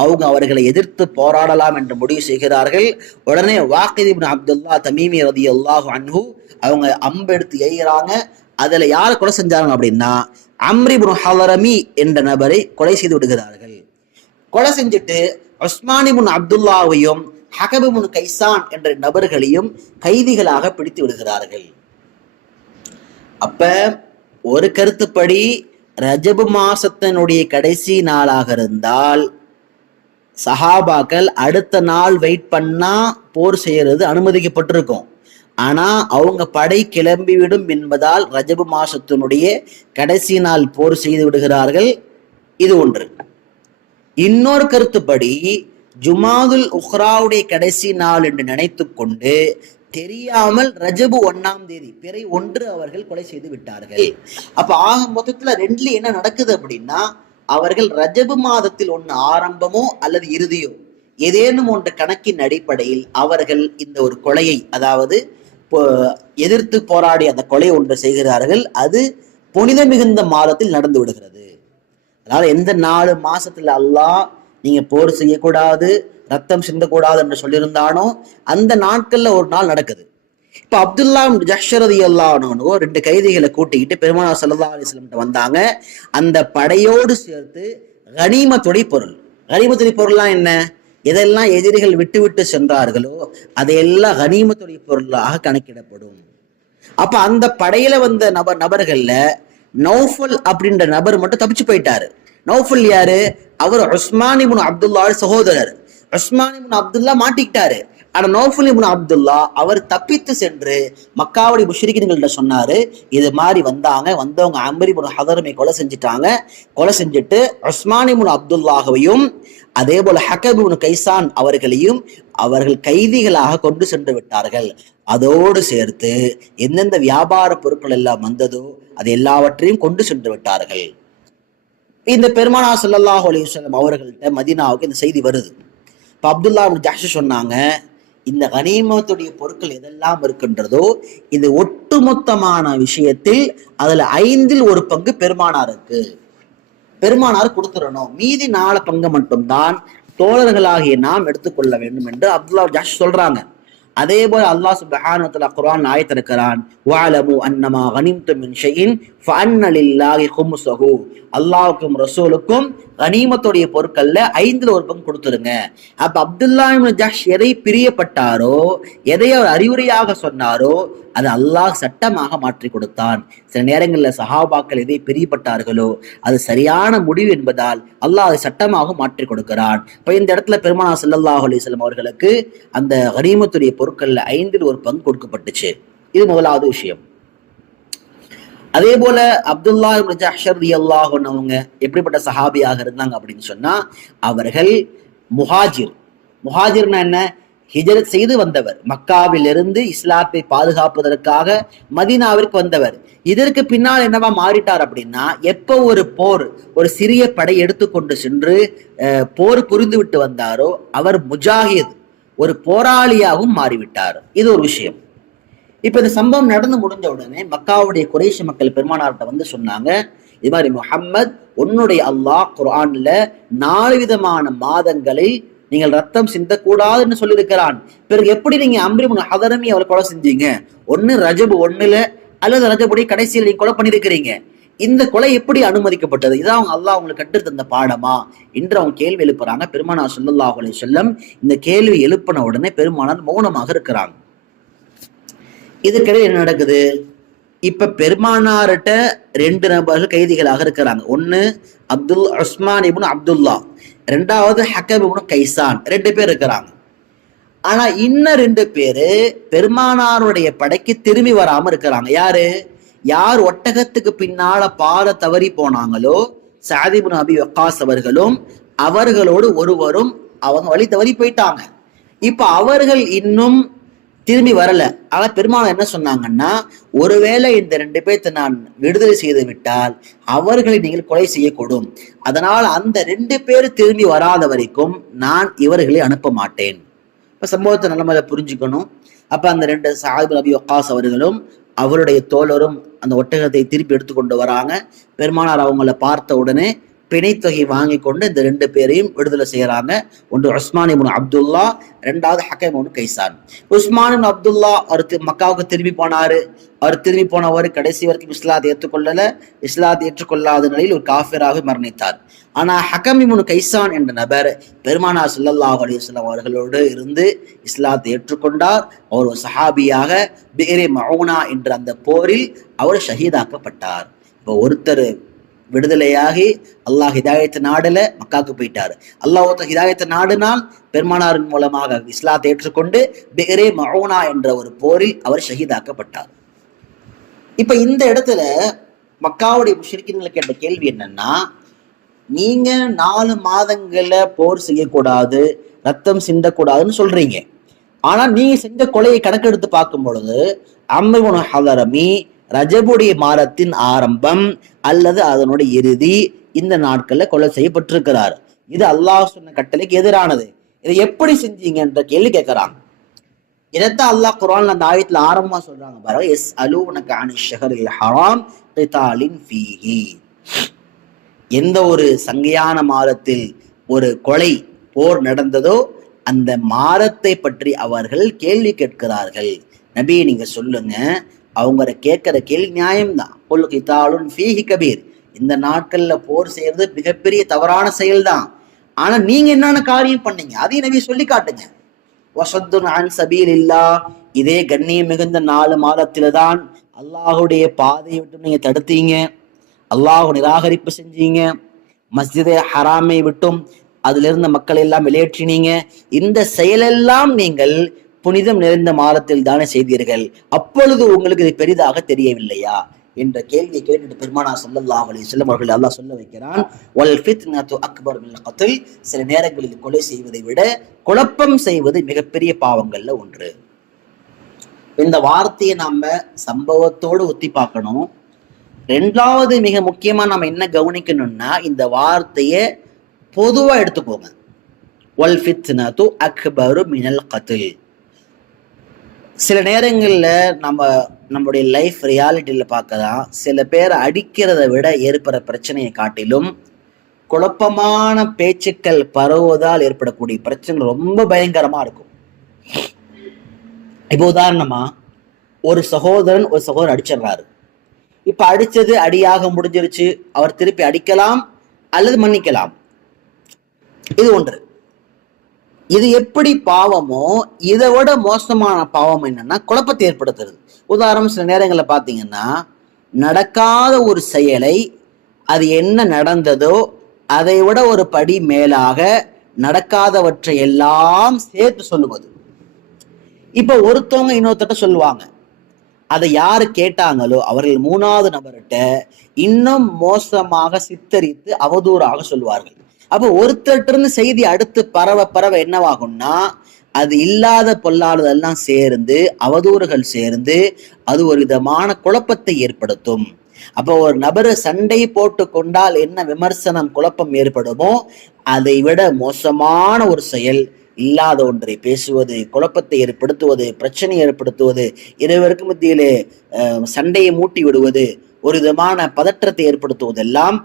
அவங்க அவர்களை எதிர்த்து போராடலாம் என்று முடிவு செய்கிறார்கள். உடனே வாக்கித் இப்னு அப்துல்லா தமீமி ரலியல்லாஹு அன்ஹு அவங்க அம்பெடுத்து எய்கிறாங்க. அதுல யாரை கொலை செஞ்சாங்க அப்படின்னா அம்ர் இப்னு ஹலரமி என்ற நபரை கொலை செய்து விடுகிறார்கள். கொலை செஞ்சுட்டு உஸ்மான் இப்னு அப்துல்லாவையும் ஹகப் இப்னு கைசான் என்ற நபர்களையும் கைதிகளாக பிடித்து விடுகிறார்கள். அப்ப ஒரு கருத்துப்படி ரஜபு மாசத்தினுடைய கடைசி நாளாக இருந்தால் சஹாபாக்கள் அடுத்த நாள் வெயிட் பண்ணா போர் செய்யறது அனுமதிக்கப்பட்டிருக்கும். ஆனா அவங்க படை கிளம்பிவிடும் என்பதால் ரஜபு மாசத்தினுடைய கடைசி நாள் போர் செய்து விடுகிறார்கள். இது ஒன்று. இன்னொரு கருத்துப்படி ஜுமாதுல் உஹ்ராவுடைய கடைசி நாள் என்று நினைத்து கொண்டு தெரியாமல் ரஜபு 1ஆம் தேதி பிறை 1 அவர்கள் கொலை செய்து விட்டார்கள். அப்ப ஆக மொத்தத்துல ரெண்டுல என்ன நடக்குது அப்படின்னா அவர்கள் ரஜபு மாதத்தில் ஒண்ணு ஆரம்பமோ அல்லது இறுதியோ ஏதேனும் ஒன்று கணக்கின் அடிப்படையில் அவர்கள் இந்த ஒரு கொலையை, அதாவது எதிர்த்து போராடி அந்த கொலை ஒன்று செய்கிறார்கள். அது புனித மிகுந்த மாதத்தில் நடந்து விடுகிறது. அதாவது எந்த 4 மாசத்துல அல்லாஹ் நீங்க போர் செய்யக்கூடாது, ரத்தம் சிந்தக்கூடாது என்று சொல்லியிருந்தானோ அந்த நாட்கள்ல ஒரு நாள் நடக்குது. இப்ப அப்துல்லா ஜஹ்ஷ் ரலியல்லாஹு அன்ஹு 2 கைதிகளை கூட்டிக்கிட்டு பெருமானார் ஸல்லல்லாஹு அலைஹி வஸல்லம் வந்தாங்க. அந்த படையோடு சேர்த்து கனிமத்துடைய பொருள், கனிமத்துடைய பொருள்லாம் என்ன, எதெல்லாம் எதிரிகள் விட்டு விட்டு சென்றார்களோ அதையெல்லாம் கனிமத்துடைய பொருளாக கணக்கிடப்படும். அப்ப அந்த படையில வந்த நபர்கள்ல நௌஃபல் அப்படின்ற நபர் மட்டும் தப்பிச்சு போயிட்டாரு. நௌஃபல் யாரு? அவர் உஸ்மான் இப்னு அப்துல்லா சகோதரர். உஸ்மான் இப்னு அப்துல்லா மாட்டிக்கிட்டாரு. ஆனா நௌஃபல் இப்னு அப்துல்லா அவர் தப்பித்து சென்று மக்காவுடைய முஷ்ரிக்கீன்கள்ட்ட சொன்னாரு, இது மாதிரி வந்தவங்க அம்ர் இப்னு ஹதரமை கொலை செஞ்சுட்டாங்க. கொலை செஞ்சுட்டு உஸ்மான் இப்னு அப்துல்லாவையும் அதே போல ஹகப் இப்னு கைசான் அவர்களையும் அவர்கள் கைதிகளாக கொண்டு சென்று விட்டார்கள். அதோடு சேர்த்து எந்தெந்த வியாபார பொருட்கள் எல்லாம் வந்ததோ அது எல்லாவற்றையும் கொண்டு சென்று விட்டார்கள். இந்த பெருமானார் ஸல்லல்லாஹு அலைஹி வஸல்லம் அவர்கள்ட்ட மதீனாவுக்கு இந்த செய்தி வருது. இப்ப அப்துல்லா இப்னு ஜஹ்ஷ் சொன்னாங்க, இந்த கனிமத்துடைய பொருட்கள் எதெல்லாம் இருக்கின்றதோ இது ஒட்டுமொத்தமான விஷயத்தில் அதுல 5இல் 1 பங்கு பெருமானாருக்கு, பெருமானார் கொடுத்துடணும். மீதி 4 பங்கு மட்டும்தான் தோழர்களாகிய நாம் எடுத்துக்கொள்ள வேண்டும் என்று அப்துல்லா ஜஹ்ஷ் சொல்றாங்க. அதே போல அல்லாஹ் சுப்ஹானஹு வ தஆலா குர்ஆன் ஆயத் இருக்கிறான், வஅலமு அன்னமா கனிம்தும் மின் ஷைஇன் ஃபஅன்ன லில்லாஹி கும்ஸஹு, அல்லாஹ்வுக்கும் ரசூலுக்கும் கனிமத்துடைய பொருட்கள்ல 1/5 கொடுத்துருங்க. அப்ப அப்துல்லா இப்னு ஜஹ்ஷ் எதை பிரியப்பட்டாரோ, எதை அவர் அறிவுரையாக சொன்னாரோ அது அல்லாஹ் சட்டமாக மாற்றி கொடுத்தான். சில நேரங்களில் சஹாபாக்கள் எதை பிரியப்பட்டார்களோ அது சரியான முடிவு என்பதால் அல்லாஹ் அதை சட்டமாக மாற்றி கொடுக்கிறான். இப்ப இந்த இடத்துல பெருமானார் ஸல்லல்லாஹு அலைஹி வஸல்லம் அவர்களுக்கு அந்த கனிமத்துடைய பொருட்கள்ல 1/5 கொடுக்கப்பட்டுச்சு. இது முதலாவது விஷயம். அதே போல அப்துல்லா இப்னு ஜஹ்ஷ் ரலியல்லாஹு அன்ஹு அவங்க எப்படிப்பட்ட சஹாபியாக இருந்தாங்க அப்படின்னு சொன்னா, அவர்கள் முஹாஜிர்னா என்ன, ஹிஜ்ரத் செய்து வந்தவர், மக்காவிலிருந்து இஸ்லாத்தை பாதுகாப்பதற்காக மதீனாவிற்கு வந்தவர். இதற்கு பின்னால் என்னவா மாறிட்டார் அப்படின்னா, எப்போ ஒரு போர், ஒரு சிறிய படை எடுத்துக்கொண்டு சென்று போர் புரிந்து விட்டு வந்தாரோ அவர் முஜாஹித், ஒரு போராளியாகவும் மாறிவிட்டார். இது ஒரு விஷயம். இப்ப இந்த சம்பவம் நடந்து முடிஞ்ச உடனே மக்காவுடைய குறைஷி மக்கள் பெருமானார்கிட்ட வந்து சொன்னாங்க, இது மாதிரி முஹம்மத், உன்னுடைய அல்லாஹ் குர்ஆன்ல 4 விதமான மாதங்களை நீங்கள் ரத்தம் சிந்தக்கூடாதுன்னு சொல்லியிருக்கிறான். பிறகு எப்படி நீங்க அம்ர் இப்னு ஹதரமி அவரை கொலை செஞ்சீங்க? ஒன்னு ரஜப் 1 அல்லது ரஜபுடைய கடைசியில் நீங்க கொலை பண்ணிருக்கிறீங்க. இந்த கொலை எப்படி அனுமதிக்கப்பட்டது? இதான் அவங்க அல்லாஹ் அவங்களுக்கு கற்று தந்த பாடமா என்று அவங்க கேள்வி எழுப்புறாங்க. பெருமானார் ஸல்லல்லாஹு அலைஹி வஸல்லம் இந்த கேள்வி எழுப்பின உடனே பெருமானார் மௌனமாக இருக்கிறாங்க. இதுக்கிடையே என்ன நடக்குது? இப்ப பெருமானார்கிட்ட 2 நபர்கள் கைதிகளாக இருக்கிறாங்க. ஒன்னு உஸ்மான் இப்னு அப்துல்லா, 2வது ஹக்கம் இப்னு கைசான், 2 பேர் இருக்கிறாங்க. ஆனா இன்னும் 2 பேரு பெருமானாருடைய படைக்கு திரும்பி வராம இருக்கிறாங்க. யார் ஒட்டகத்துக்கு பின்னால பால தவறி போனாங்களோ சஅத் இப்னு அபி வக்காஸ் அவர்களும் அவர்களோடு ஒருவரும் அவங்க வழி தவறி போயிட்டாங்க. இப்ப அவர்கள் இன்னும் திரும்பி வரல. ஆனா பெருமானார் என்ன சொன்னாங்கன்னா, ஒருவேளை இந்த 2 பேர்த்தை நான் விடுதலை செய்து விட்டால் அவர்களை நீங்கள் கொலை செய்யக்கூடும். அதனால் அந்த 2 பேர் திரும்பி வராத வரைக்கும் நான் இவர்களை அனுப்ப மாட்டேன். இப்ப சம்பவத்தை நல்ல மாதிரி புரிஞ்சுக்கணும். அப்ப அந்த 2 சஅத் இப்னு அபி வக்காஸ் அவர்களும் அவருடைய தோழரும் அந்த ஒட்டகத்தை திருப்பி எடுத்துக்கொண்டு வராங்க. பெருமானார் அவங்கள பார்த்த உடனே பிணைத்தொகை வாங்கி கொண்டு இந்த 2 பேரையும் விடுதலை செய்யறாங்க. ஒன்று உஸ்மான் இப்னு அப்துல்லா, 2வது ஹக்கம் இப்னு கைசான். உஸ்மான் இப்னு அப்துல்லா அவர் மக்காவுக்கு திரும்பி போனாரு. அவர் திரும்பி போனவர் கடைசி வரைக்கும் இஸ்லாத்தை ஏற்றுக்கொள்ளல. இஸ்லாத்தை ஏற்றுக்கொள்ளாத நிலையில் ஒரு காஃபிராக மரணித்தார். ஆனா ஹக்கம் இப்னு கைசான் என்ற நபர் பெருமானார் ஸல்லல்லாஹு அலைஹி வஸல்லம் அவர்களோடு இருந்து இஸ்லாத்தை ஏற்றுக்கொண்டார். அவர் ஒரு சஹாபியாக பிஹ்ரே மஊனா என்ற அந்த போரில் அவர் ஷஹீதாக்கப்பட்டார். இப்போ ஒருத்தர் விடுதலையாகி அல்லாஹ் ஹிதாயத்தை நாடல மக்காவுக்கு போயிட்டாரு. அல்லாஹ் ஹிதாயத்தை நாடினால் பெருமானாரின் மூலமாக இஸ்லாத்தை ஏற்றுக்கொண்டு பிஹ்ரே மஊனா என்ற ஒரு போரில் அவர் ஷஹீதாக்கப்பட்டார். இப்ப இந்த இடத்துல மக்காவுடைய முஷ்ரிக்கீன்கள் கேட்ட கேள்வி என்னன்னா, நீங்க 4 மாதங்கள்ல போர் செய்யக்கூடாது, ரத்தம் சிந்தக்கூடாதுன்னு சொல்றீங்க. ஆனா நீங்க செஞ்ச கொலையை கணக்கெடுத்து பார்க்கும் பொழுது அம்ர் இப்னு ஹதரமி ரஜபுடைய மாதத்தின் ஆரம்பம் அல்லது அதனுடைய இறுதி இந்த நாட்கள்ல கொலை செய்யப்பட்டிருக்கிறார். இது அல்லாஹ் சொன்ன கட்டளைக்கு எதிரானது. இதை எப்படி செஞ்சீங்க என்ற கேள்வி கேட்கிறாங்க. இதைத்தான் அல்லாஹ் குர்ஆன்ல அந்த ஆயத்துல ஆரம்பமா சொல்றாங்க பாருங்க, யஸ்அலூனக அனிஷ் ஷஹரில் ஹராம் கிதாலின் ஃபீஹி. எந்த ஒரு சங்கையான மாதத்தில் ஒரு கொலை போர் நடந்ததோ அந்த மாதத்தை பற்றி அவர்கள் கேள்வி கேட்கிறார்கள். நபி நீங்க சொல்லுங்க, அவங்க கேட்கிற கேள்வி நியாயம்தான். குல் கிதாலுன் ஃபீஹி கபீர். இந்த நாட்கள்ல போர் செய்யறது மிகப்பெரிய தவறான செயல்தான். ஆனா நீங்க என்னென்ன காரியம் பண்ணீங்க அதையும் நபி சொல்லி காட்டுங்க. வஸத்துன் அன் சபீலில்லாஹ், இதே கண்ணியம் மிகுந்த 4 மாதத்தில தான் அல்லாஹுடைய பாதையை விட்டு நீங்க தடுத்தீங்க, அல்லாஹ் நிராகரிப்பு செஞ்சீங்க, மஸ்ஜிதே ஹராமை விட்டும் அதுல இருந்த மக்களை எல்லாம் வெளியேற்றினீங்க. இந்த செயலெல்லாம் நீங்கள் புனிதம் நிறைந்த மாதத்தில் தானே செய்தீர்கள். அப்பொழுது உங்களுக்கு இது பெரிதாக தெரியவில்லையா என்ற கேள்வியை கேட்டுட்டு பெருமானார் ஸல்லல்லாஹு அலைஹி வஸல்லம் அவர்கள் அல்லாஹ் சொல்ல வைக்கிறான், வல் ஃபித்னது அக்பர் மினல் கத்ல். சில நேரங்களில் கொலை செய்வதை விட குழப்பம் செய்வது மிகப்பெரிய பாவங்கள்ல ஒன்று. இந்த வார்த்தையை நாம சம்பவத்தோடு ஒத்தி பார்க்கணும். 2வது மிக முக்கியமா நம்ம என்ன கவனிக்கணும்னா, இந்த வார்த்தையை பொதுவா எடுத்துக்கோங்க. வல் ஃபித்னது அக்பரு மினல் கத்ல். சில நேரங்கள்ல நம்மளுடைய லைஃப் ரியாலிட்டியில பார்க்கலாம், சில பேரை அடிக்கிறத விட ஏற்படுற பிரச்சனையை காட்டிலும் குழப்பமான பேச்சுக்கள் பரவுவதால் ஏற்படக்கூடிய பிரச்சனை ரொம்ப பயங்கரமா இருக்கும். இப்போ உதாரணமா ஒரு சகோதரன் ஒரு சகோதரன் அடிச்சிடுறாரு. இப்ப அடிச்சது அடியாக முடிஞ்சிருச்சு. அவர் திருப்பி அடிக்கலாம் அல்லது மன்னிக்கலாம். இது ஒன்று. இது எப்படி பாவமோ இதை விட மோசமான பாவம் என்னன்னா குழப்பத்தை ஏற்படுத்துறது. உதாரணம், சில நேரங்களில் பார்த்தீங்கன்னா நடக்காத ஒரு செயலை அது என்ன நடந்ததோ அதை விட ஒரு படி மேலாக நடக்காதவற்றை எல்லாம் சேர்த்து சொல்லுவது. இப்ப ஒருத்தவங்க இன்னொருத்தட்ட சொல்லுவாங்க, அதை யாரு கேட்டாங்களோ அவர்கள் மூணாவது நபர்கிட்ட இன்னும் மோசமாக சித்தரித்து அவதூறாக சொல்வார்கள். அப்போ ஒருத்தர்கிட்ட இருந்து செய்தி அடுத்து பரவ பரவ என்னவாகும்னா அது இல்லாத பொல்லாததெல்லாம் சேர்ந்து அவதூறுகள் சேர்ந்து அது ஒரு விதமான குழப்பத்தை ஏற்படுத்தும். அப்போ ஒரு நபர் சண்டை போட்டு கொண்டால் என்ன விமர்சனம் குழப்பம் ஏற்படுமோ அதை விட மோசமான ஒரு செயல் இல்லாத ஒன்றை பேசுவது, குழப்பத்தை ஏற்படுத்துவது, பிரச்சனை ஏற்படுத்துவது, இருவருக்கு மத்தியிலே சண்டையை மூட்டி விடுவது, ஒரு விதமான பதற்றத்தை ஏற்படுத்துவதெல்லாம்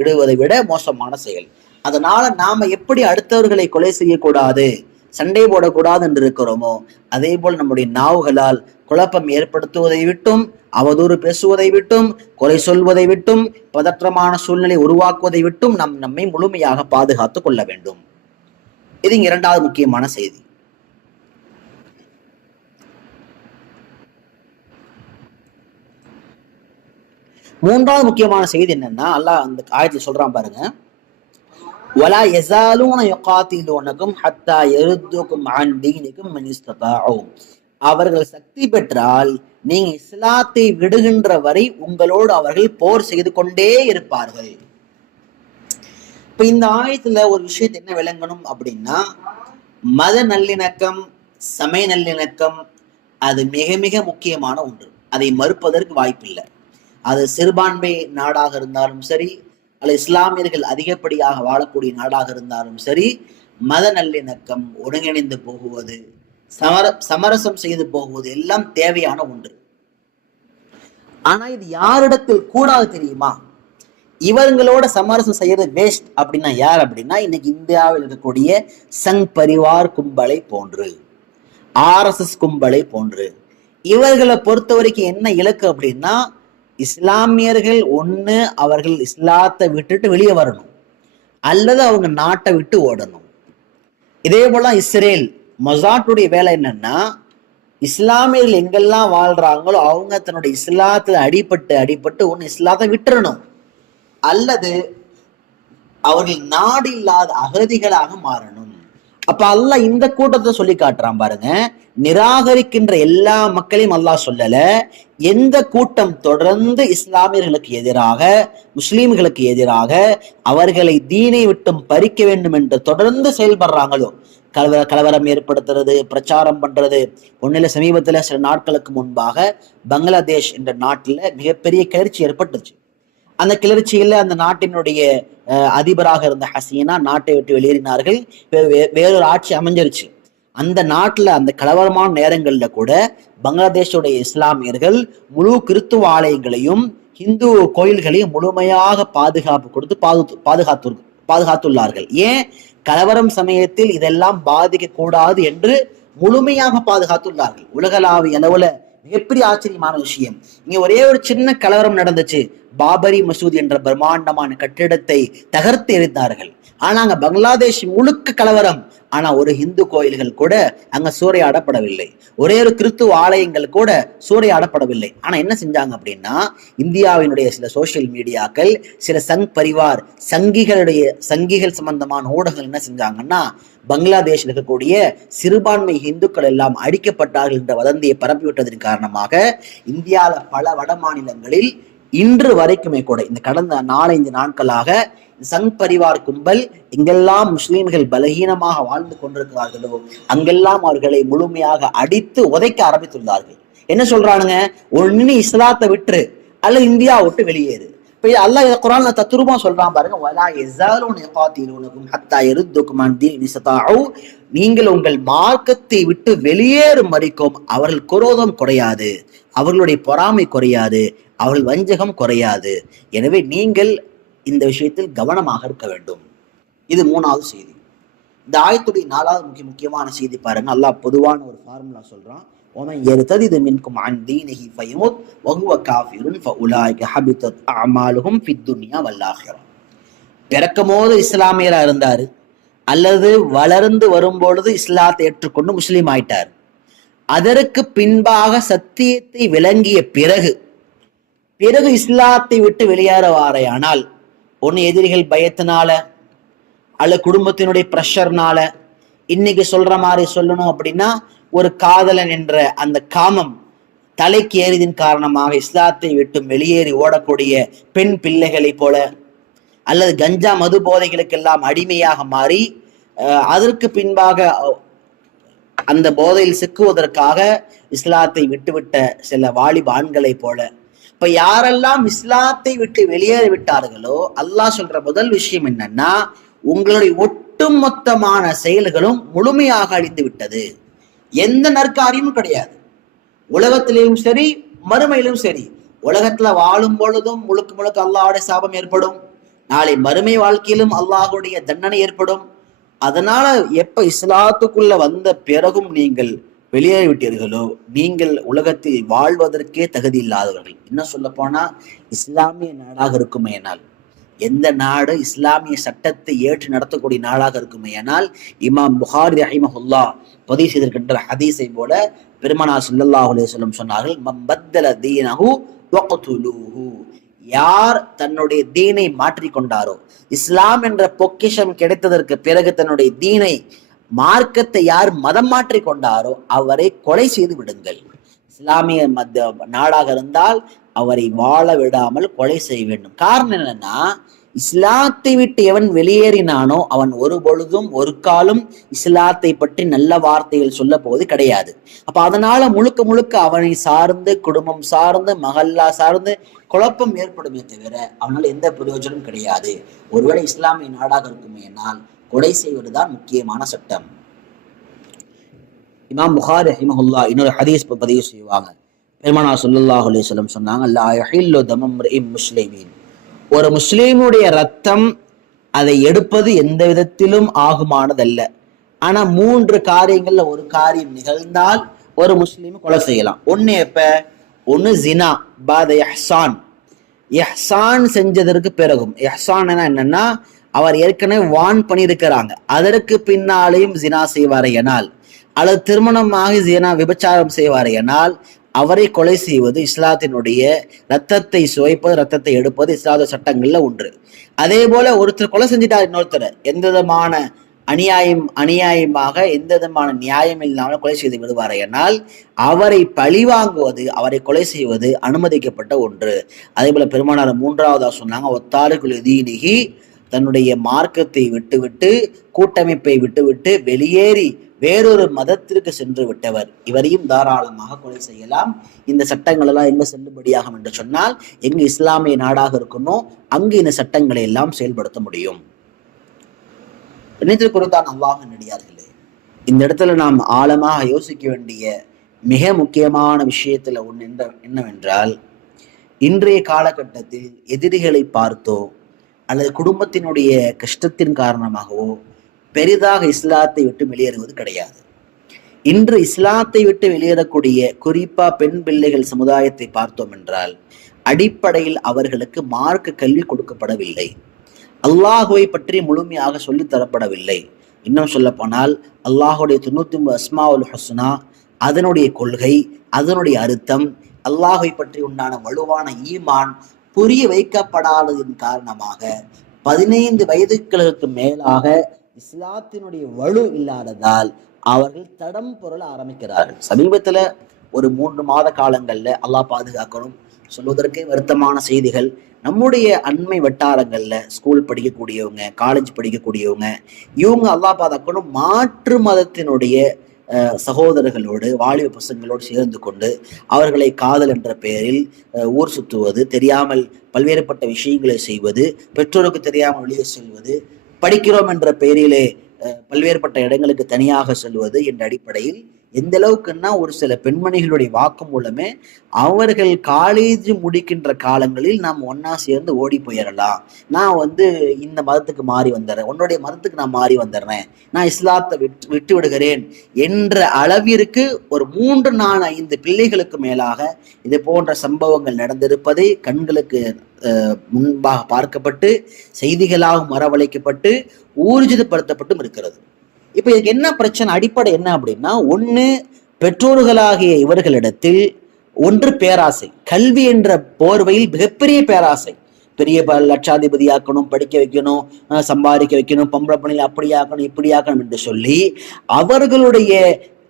இடுவதை விட மோசமான செயல். அதனால நாம எப்படி அடுத்தவர்களை கொலை செய்யக்கூடாது, சண்டை போடக்கூடாது என்று இருக்கிறோமோ அதே போல் நம்முடைய நாவுகளால் குழப்பம் ஏற்படுத்துவதை விட்டும், அவதூறு பேசுவதை விட்டும், குறை சொல்வதை விட்டும், பதற்றமான சூழ்நிலை உருவாக்குவதை விட்டும் நம்மை முழுமையாக பாதுகாத்துக் கொள்ள வேண்டும். இது இரண்டாவது முக்கியமான செய்தி. மூன்றாவது முக்கியமான செய்தி என்னன்னா, அல்லாஹ் அந்த ஆயத்துல சொல்றான் பாருங்க, வலா யஸாலூன யுகாத்திலூனகும் ஹத்தா யருத்துகும் அன் தீனிகும் மன் இஸ்ததாஉ. அவர்கள் சக்தி பெற்றால் நீங்க இஸ்லாத்தை விடுகின்ற வரை உங்களோடு அவர்கள் போர் செய்து கொண்டே இருப்பார்கள். இப்ப இந்த ஆயத்துல ஒரு விஷயத்தை என்ன விளங்கணும் அப்படின்னா, மத நல்லிணக்கம், சமய நல்லிணக்கம் அது மிக மிக முக்கியமான ஒன்று. அதை மறுப்பதற்கு வாய்ப்பில்லை. அது சிறுபான்மை நாடாக இருந்தாலும் சரி, அல்லது இஸ்லாமியர்கள் அதிகப்படியாக வாழக்கூடிய நாடாக இருந்தாலும் சரி, மத நல்லிணக்கம், ஒருங்கிணைந்து போகுவது, சமரசம் செய்து போகுவது எல்லாம் தேவையான ஒன்று. ஆனா இது யாரிடத்தில் கூடாது தெரியுமா? இவங்களோட சமரசம் செய்யறது வேஸ்ட் அப்படின்னா யார் அப்படின்னா, இன்னைக்கு இந்தியாவில் இருக்கக்கூடிய சங் பரிவார் கும்பலை போன்று, RSS கும்பலை போன்று. இவர்களை பொறுத்த வரைக்கும் என்ன இலக்கு அப்படின்னா, இஸ்லாமியர்கள் ஒண்ணு அவர்கள் இஸ்லாத்தை விட்டுட்டு வெளியே வரணும், அல்லது அவங்க நாட்டை விட்டு ஓடணும். இதே போல இஸ்ரேல் மொசாட்டுடைய வேலை என்னன்னா, இஸ்லாமியர்கள் எங்கெல்லாம் வாழ்றாங்களோ அவங்க தன்னுடைய இஸ்லாத்துல அடிபட்டு ஒண்ணு இஸ்லாத்தை விட்டுறணும், அல்லது அவர்கள் நாடு இல்லாத அகதிகளாக மாறணும். அப்ப அல்லாஹ் இந்த கூட்டத்தை சொல்லி காட்டுறான் பாருங்க. நிராகரிக்கின்ற எல்லா மக்களையும் அல்லாஹ் சொல்லல. எந்த கூட்டம் தொடர்ந்து இஸ்லாமியர்களுக்கு எதிராக, முஸ்லீம்களுக்கு எதிராக அவர்களை தீனை விட்டும் பறிக்க வேண்டும் என்று தொடர்ந்து செயல்படுறாங்களோ, கலவரம் ஏற்படுத்துறது, பிரச்சாரம் பண்றது. ஒன்னில சமீபத்துல சில நாட்களுக்கு முன்பாக பங்களாதேஷ் என்ற நாட்டில் மிகப்பெரிய கிளர்ச்சி ஏற்பட்டுச்சு. அந்த கிளர்ச்சியில அந்த நாட்டினுடைய அதிபராக இருந்த ஹசீனா நாட்டை விட்டு வெளியேறினார்கள். வேறொரு ஆட்சி அமைஞ்சிருச்சு. அந்த நாட்டுல அந்த கலவரமான நேரங்கள்ல கூட பங்களாதேஷுடைய இஸ்லாமியர்கள் முழு கிறித்துவ ஆலயங்களையும் இந்து கோயில்களையும் முழுமையாக பாதுகாப்பு கொடுத்து பாதுகாத்துள்ளார்கள். ஏன்? கலவரம் சமயத்தில் இதெல்லாம் பாதிக்க கூடாது என்று முழுமையாக பாதுகாத்துள்ளார்கள். உலகளாவிய அளவுல மிகப்பெரிய ஆச்சரியமான விஷயம். இங்க ஒரே ஒரு சின்ன கலவரம் நடந்துச்சு. பாபரி மசூதி என்ற பிரம்மாண்டமான கட்டிடத்தை தகர்த்து எரிந்தார்கள். ஆனா அங்க பங்களாதேஷ் முழுக்க கலவரம். ஆனா ஒரு இந்து கோயில்கள் கூட அங்க சூறையாடப்படவில்லை. ஒரே ஒரு கிறிஸ்துவ ஆலயங்கள் கூட சூறையாடப்படவில்லை. ஆனா என்ன செஞ்சாங்க அப்படின்னா, இந்தியாவினுடைய சில சோசியல் மீடியாக்கள், சில சங் பரிவார் சங்கிகள் சம்பந்தமான ஊடகங்கள் என்ன செஞ்சாங்கன்னா, பங்களாதேஷில் இருக்கக்கூடிய சிறுபான்மை இந்துக்கள் எல்லாம் அடிக்கப்பட்டார்கள் என்ற வதந்தியை பரப்பிவிட்டதன் காரணமாக இந்தியாவில் பல வட மாநிலங்களில் இன்று வரைக்குமே கூட இந்த கடந்த 4-5 நாட்களாக சங் பரிவார் கும்பல் எங்கெல்லாம் முஸ்லீம்கள் பலகீனமாக வாழ்ந்து கொண்டிருக்கிறார்களோ அங்கெல்லாம் அவர்களை முழுமையாக அடித்து உதைக்க ஆரம்பித்துள்ளார்கள். என்ன சொல்றானுங்க? ஒன்னு இஸ்லாத்தை விட்டுரு, அல்ல இந்தியா விட்டு வெளியேறு. இப்ப அல்லாஹ் குர்ஆன்ல தத்ரூபமா சொல்றான் பாருங்க, வலா யஸாலூன யகாத்திலூனகும் ஹத்தா யருத்துகும் அன் தீனின் இஸ்ததாஉ. நீங்கள் உங்கள் மார்க்கத்தை விட்டு வெளியேறும் வரைக்கும் அவர்கள் குரோதம் குறையாது, அவர்களுடைய பொறாமை குறையாது, அவர்கள் வஞ்சகம் குறையாது. எனவே நீங்கள் இந்த விஷயத்தில் கவனமாக இருக்க வேண்டும். இது 3வது செய்தி. இந்த ஆயத்துடைய 4வது முக்கியமான செய்தி பாருங்க. அல்லாஹ் பொதுவான ஒரு ஃபார்முலா சொல்றான். ومن يرتد منكم عن دينه فيمت وهو كافر فاولئك حبطت اعمالهم في الدنيا والاخره. பிறக்கும்போது இஸ்லாமியரா இருந்தாரு, அல்லது வளர்ந்து வரும்பொழுது இஸ்லாத்தை ஏற்றுக்கொண்டு முஸ்லீம் ஆயிட்டார். அதற்கு பின்பாக சத்தியத்தை விளங்கிய பிறகு இஸ்லாத்தை விட்டு வெளியேறவாரையானால், ஒன்னு எதிரிகள் பயத்தினால அல்லது குடும்பத்தினுடைய பிரஷர்னால, இன்னைக்கு சொல்ற மாதிரி சொல்லணும் அப்படின்னா ஒரு காதலன் என்ற அந்த காமம் தலைக்கு ஏறியதின் காரணமாக இஸ்லாத்தை விட்டு வெளியேறி ஓடக்கூடிய பெண் பிள்ளைகளை போல, அல்லது கஞ்சா மது போதைகளுக்கெல்லாம் அடிமையாக மாறி அதற்கு பின்பாக அந்த போதையில் சிக்குவதற்காக இஸ்லாத்தை விட்டுவிட்ட சில வாலிப ஆண்களை போல, இப்ப யாரெல்லாம் இஸ்லாத்தை விட்டு வெளியேறி விட்டார்களோ அல்லாஹ் சொல்ற முதல் விஷயம் என்னன்னா, உங்களுடைய ஒட்டுமொத்தமான செயல்களும் முழுமையாக அழிந்து விட்டது. எந்த நற்காரியமும் கிடையாது. உலகத்திலேயும் சரி மறுமையிலும் சரி. உலகத்துல வாழும் பொழுதும் முழுக்க முழுக்க அல்லாஹ்வுடைய சாபம் ஏற்படும். நாளை மறுமை வாழ்க்கையிலும் அல்லாஹ்வுடைய தண்டனை ஏற்படும். அதனால எப்ப இஸ்லாத்துக்குள்ள வந்த பிறகும் நீங்கள் வெளியேறிவிட்டீர்களோ, நீங்கள் உலகத்தில் வாழ்வதற்கே தகுதி இல்லாதவர்கள். என்ன சொல்ல போனா, இஸ்லாமிய நாடாக இருக்குமேயானால், எந்த நாடு இஸ்லாமிய சட்டத்தை ஏற்று நடத்தக்கூடிய நாடாக இருக்குமேயானால், இமாம் புகாரி ரஹிமஹுல்லாஹ் பதிவு செய்திருக்கின்ற ஹதீஸை போல பெருமானார் ஸல்லல்லாஹு அலைஹி வஸல்லம் சொன்னார்கள், மம்பத்தல தீனஹு வக்துலூஹு. யார் தன்னுடைய தீனை மாற்றிக்கொண்டாரோ, இஸ்லாம் என்ற பொக்கிஷம் கிடைத்ததற்கு பிறகு தன்னுடைய தீனை, மார்க்கத்தை யார் மதம் மாற்றி கொண்டாரோ அவரை கொலை செய்து விடுங்கள். இஸ்லாமிய நாடாக இருந்தால் அவரை வாழ விடாமல் கொலை செய்ய வேண்டும். காரணம் என்னன்னா, இஸ்லாத்தை விட்டு எவன் வெளியேறினானோ அவன் ஒரு பொழுதும் ஒரு காலம் இஸ்லாத்தை பற்றி நல்ல வார்த்தைகள் சொல்ல போவது கிடையாது. அப்ப அதனால முழுக்க முழுக்க அவனை சார்ந்து, குடும்பம் சார்ந்து, மகல்லா சார்ந்து குழப்பம் ஏற்படுமே தவிர அவனால எந்த பிரயோஜனம் கிடையாது. ஒருவேளை இஸ்லாமிய நாடாக இருக்குமே என்னால் கொலை செய்வதுதான் முக்கியமான சட்டம். இமாம் புகாரி ரஹிமஹுல்லாஹ் இன்னொரு ஹதீஸ் பதிவு செய்வாங்க. பெருமானார் ஸல்லல்லாஹு அலைஹி வஸல்லம் சொன்னாங்க, லா யஹில்லு தமு இம்ரிஇன் முஸ்லிமீன். ஒரு முஸ்லீமுடைய ரத்தம் அதை எடுப்பது எந்த விதத்திலும் ஆகுமானதல்ல. ஆனா 3 காரியங்கள்ல ஒரு காரியம் நிகழ்ந்தால் ஒரு முஸ்லீம் கொலை செய்யலாம். ஒன்னு எப்ப? ஒன்னு ஜினா பாத இஹ்சான். இஹ்சான் செஞ்சதற்கு பிறகும், இஹ்சான் என்னன்னா அவர் ஏற்கனவே வான் பண்ணியிருக்கிறாங்க, அதற்கு பின்னாலேயும் ஜினா செய்வாரையனால், அல்லது திருமணமாக ஜினா விபச்சாரம் செய்வாரையனால் அவரை கொலை செய்வது இஸ்லாத்தினுடைய ரத்தத்தை சுவைப்பது, ரத்தத்தை எடுப்பது இஸ்லாத சட்டங்கள்ல ஒன்று. அதே போல ஒருத்தர் கொலை செஞ்சிட்டார் இன்னொருத்தர், எந்த விதமான அநியாயமாக எந்த விதமான நியாயம் இல்லாமல் கொலை செய்து விடுவாரையனால் அவரை பழிவாங்குவது, அவரை கொலை செய்வது அனுமதிக்கப்பட்ட ஒன்று. அதே போல பெருமானார் 3வதா சொன்னாங்க, ஒத்தாருக்குள் தீனிஹி, தன்னுடைய மார்க்கத்தை விட்டுவிட்டு, கூட்டமைப்பை விட்டுவிட்டு வெளியேறி வேறொரு மதத்திற்கு சென்று விட்டவர், இவரையும் தாராளமாக கொலை செய்யலாம். இந்த சட்டங்கள் எல்லாம் எங்க செல்லுபடியாகும் என்று சொன்னால், எங்கு இஸ்லாமிய நாடாக இருக்கணுமோ அங்கு இந்த சட்டங்களை எல்லாம் செயல்படுத்த முடியும். குறித்தான் அல்லாஹ் நடிகார்களே, இந்த இடத்துல நாம் ஆழமாக யோசிக்க வேண்டிய மிக முக்கியமான விஷயத்துல ஒன்று என்னவென்றால், இன்றைய காலகட்டத்தில் எதிரிகளை பார்த்தோ அல்லது குடும்பத்தினுடைய கஷ்டத்தின் காரணமாகவோ பெரிதாக இஸ்லாத்தை விட்டு வெளியேறுவது கிடையாது. இன்று இஸ்லாத்தை விட்டு வெளியேறக்கூடிய குறிப்பா பெண் பிள்ளைகள் சமுதாயத்தை பார்த்தோம் என்றால், அடிப்படையில் அவர்களுக்கு மார்க்க கல்வி கொடுக்கப்படவில்லை, அல்லாஹுவை பற்றி முழுமையாக சொல்லி தரப்படவில்லை. இன்னும் சொல்ல போனால் அல்லாஹுடைய 99 அஸ்மாவுல் ஹுஸ்னா, அதனுடைய கொள்கை, அதனுடைய அர்த்தம், அல்லாஹை பற்றி உண்டான வலுவான ஈமான் புரிய வைக்கப்படாததின் காரணமாக 15 வயதுகளுக்கு மேலாக இஸ்லாத்தினுடைய வலு இல்லாததால் அவர்கள் தடம் புரள ஆரம்பிக்கிறார்கள். சமீபத்துல ஒரு 3 மாத காலங்கள்ல, அல்லாஹ் பாதுகாக்கணும், சொல்வதற்கே வருத்தமான செய்திகள், நம்முடைய அண்மை வட்டாரங்கள்ல ஸ்கூல் படிக்கக்கூடியவங்க, காலேஜ் படிக்கக்கூடியவங்க, இவங்க அல்லாஹ் பாதுகாக்கணும் மாற்று மதத்தினுடைய சகோதரர்களோடு, வாலிப பசங்களோடு சேர்ந்து கொண்டு அவர்களை காதல் என்ற பெயரில் ஊர் சுற்றுவது, தெரியாமல் பல்வேறுபட்ட விஷயங்களை செய்வது, பெற்றோருக்கு தெரியாமல் வெளியே செல்வது, படிக்கிறோம் என்ற பெயரிலே பல்வேறுபட்ட இடங்களுக்கு தனியாக செல்வது என்ற அடிப்படையில் எந்த அளவுக்குன்னா ஒரு சில பெண்மணிகளுடைய வாக்கு மூலமே அவர்கள் காலேஜ் முடிக்கின்ற காலங்களில் நாம் ஒன்னா சேர்ந்து ஓடி போயிடலாம், நான் இந்த மதத்துக்கு மாறி வந்துடுறேன், உன்னுடைய மதத்துக்கு நான் மாறி வந்துடுறேன், நான் இஸ்லாத்தை விட்டு விடுகிறேன் என்ற அளவிற்கு ஒரு 3-4-5 பிள்ளைகளுக்கு மேலாக இது போன்ற சம்பவங்கள் நடந்திருப்பதை கண்களுக்கு முன்பாக பார்க்கப்பட்டு செய்திகளாகவும் வரவழைக்கப்பட்டு ஊர்ஜிதப்படுத்தப்பட்டும் இருக்கிறது. இப்ப இதுக்கு என்ன பிரச்சனை, அடிப்படை என்ன அப்படின்னா, ஒண்ணு பெற்றோர்களாகிய இவர்களிடத்தில் ஒன்று பேராசை, கல்வி என்ற போர்வையில் மிகப்பெரிய பேராசை, பெரிய லட்சாதிபதி ஆக்கணும், படிக்க வைக்கணும், சம்பாதிக்க வைக்கணும், பொம்பளை பணியில் அப்படி ஆக்கணும் இப்படி ஆக்கணும் என்று சொல்லி அவர்களுடைய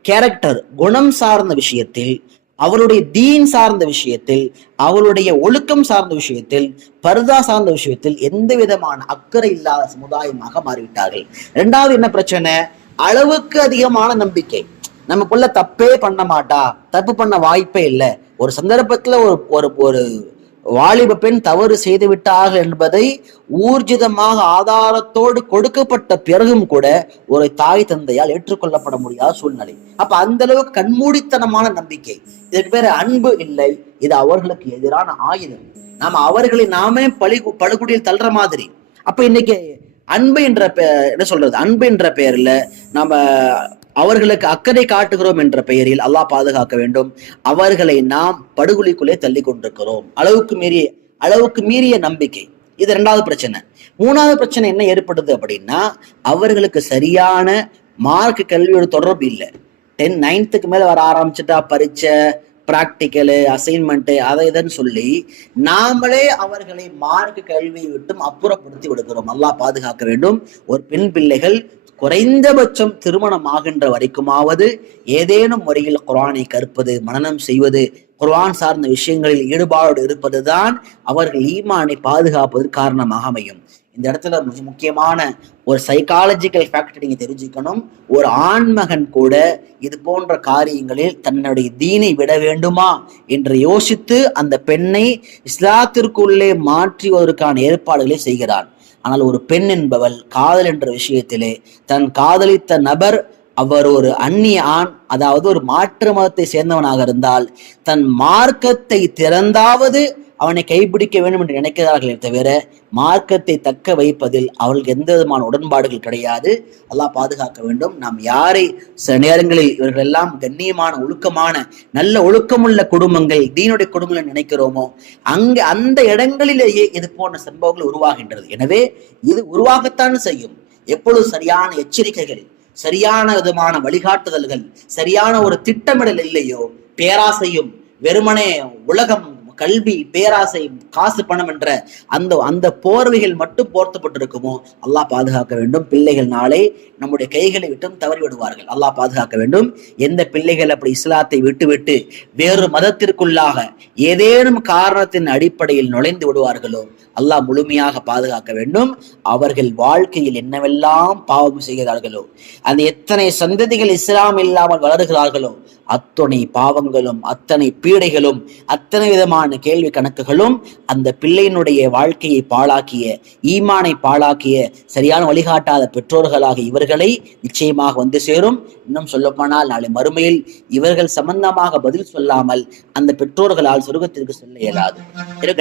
கேரக்டர் குணம் சார்ந்த விஷயத்தில், அவருடைய தீன் சார்ந்த விஷயத்தில், அவருடைய ஒழுக்கம் சார்ந்த விஷயத்தில், பர்தா சார்ந்த விஷயத்தில் எந்த விதமான அக்கறை இல்லாத சமுதாயமாக மாறிவிட்டார்கள். இரண்டாவது என்ன பிரச்சனை, அளவுக்கு அதிகமான நம்பிக்கை. நம்ம புள்ள தப்பே பண்ண மாட்டா, தப்பு பண்ண வாய்ப்பே இல்லை, ஒரு சந்தர்ப்பத்துல ஒரு வாலிப பெண் தவறு செய்து விட்டார்கள் என்பதை ஊர்ஜிதமாக ஆதாரத்தோடு கொடுக்கப்பட்ட பிறகும் கூட ஒரு தாய் தந்தையால் ஏற்றுக்கொள்ளப்பட முடியாத சூழ்நிலை. அப்ப அந்த அளவுக்கு கண்மூடித்தனமான நம்பிக்கை. இதுக்கு பேரு அன்பு இல்லை, இது அவர்களுக்கு எதிரான ஆயுதம். நாம அவர்களை நாமே பழுகுடியில் தள்ளுற மாதிரி. அப்ப இன்னைக்கு அன்பு என்ற என்ன சொல்றது, அன்பு என்ற பெயர்ல நம்ம அவர்களுக்கு அக்கறை காட்டுகிறோம் என்ற பெயரில் அல்லாஹ் பாதுகாக்க வேண்டும், அவர்களை நாம் படுகொலிக்குள்ளே தள்ளி கொண்டிருக்கிறோம். அளவுக்கு மீறிய நம்பிக்கை. இது இரண்டாவது பிரச்சனை. மூணாவது பிரச்சனை என்ன ஏற்படுது அப்படின்னா, அவர்களுக்கு சரியான மார்க் கல்வியோட தொடர்பு இல்லை. 9th மேல வர ஆரம்பிச்சுட்டா பரீட்சை, பிராக்டிக்கலு, அசைன்மெண்ட், அதை இதுன்னு சொல்லி நாமளே அவர்களை மார்க் கல்வியை விட்டும் அப்புறப்படுத்தி விடுகிறோம். அல்லாஹ் பாதுகாக்க வேண்டும். ஒரு பெண் பிள்ளைகள் குறைந்தபட்சம் திருமணம் ஆகின்ற வரைக்குமாவது ஏதேனும் முறையில் குர்ஆனை கற்பது, மனனம் செய்வது, குர்ஆன் சார்ந்த விஷயங்களில் ஈடுபாடு இருப்பதுதான் அவர்கள் ஈமானை பாதுகாப்பதற்கு காரணமாக அமையும். இந்த இடத்துல மிக முக்கியமான ஒரு சைக்காலஜிக்கல் ஃபேக்டர் நீங்க தெரிஞ்சுக்கணும். ஒரு ஆண்மகன் கூட இது போன்ற காரியங்களில் தன்னுடைய தீனை விட வேண்டுமா என்று யோசித்து அந்த பெண்ணை இஸ்லாத்திற்குள்ளே மாற்றுவதற்கான ஏற்பாடுகளை செய்கிறான். ஆனால் ஒரு பெண் என்பவள் காதல் என்ற விஷயத்திலே தன் காதலித்த நபர் அவர் ஒரு அந்நிய ஆண், அதாவது ஒரு மாற்று மதத்தை சேர்ந்தவனாக இருந்தால் தன் மார்க்கத்தை திறந்தாவது அவனை கைப்பிடிக்க வேண்டும் என்று நினைக்கிறார்களே தவிர மார்க்கத்தை தக்க வைப்பதில் அவர்களுக்கு எந்த விதமான உடன்பாடுகள் கிடையாது. அல்லாஹ் பாதுகாக்க வேண்டும். நாம் யாரை சில நேரங்களில் இவர்கள் எல்லாம் கண்ணியமான ஒழுக்கமான நல்ல ஒழுக்கமுள்ள குடும்பங்கள், தீனுடைய குடும்பங்கள் நினைக்கிறோமோ அந்த இடங்களிலேயே இது போன்ற சம்பவங்கள் உருவாகின்றது. எனவே இது உருவாகத்தான் செய்யும். எப்பொழுது சரியான எச்சரிக்கைகள், சரியான விதமான வழிகாட்டுதல்கள், சரியான ஒரு திட்டமிடல் இல்லையோ, பேராசையும் வெறுமனே உலகம், கல்வி, பேராசை, காசு, பணம் என்ற அந்த போர்வைகள் மட்டும் போர்த்தப்பட்டிருக்குமோ அல்லாஹ் பாதுகாக்க வேண்டும். பிள்ளைகள் நாளை நம்முடைய கைகளை விட்டும் தவறி விடுவார்கள். அல்லாஹ் பாதுகாக்க வேண்டும். எந்த பிள்ளைகள் அப்படி இஸ்லாத்தை விட்டுவிட்டு வேறு மதத்திற்குள்ளாக ஏதேனும் காரணத்தின் அடிப்படையில் நுழைந்து விடுவார்களோ அல்லாஹ் முழுமையாக பாதுகாக்க வேண்டும். அவர்கள் வாழ்க்கையில் என்னவெல்லாம் பாவம் செய்கிறார்களோ, அந்த எத்தனை சந்ததிகள் இஸ்லாம் இல்லாமல் வளருகிறார்களோ அத்தனை பாவங்களும், அத்தனை பீடைகளும், அத்தனை விதமான கேள்வி கணக்குகளும் அந்த பிள்ளையினுடைய வாழ்க்கையை பாழாக்கிய, ஈமானை பாழாக்கிய, சரியான வழிகாட்டாத பெற்றோர்களாக இவர்களை நிச்சயமாக வந்து சேரும். இன்னும் சொல்லப்போனால் நாளை மறுமையில் இவர்கள் சம்பந்தமாக பதில் சொல்லாமல் அந்த பெற்றோர்களால் சொர்க்கத்திற்கு செல்ல இயலாது.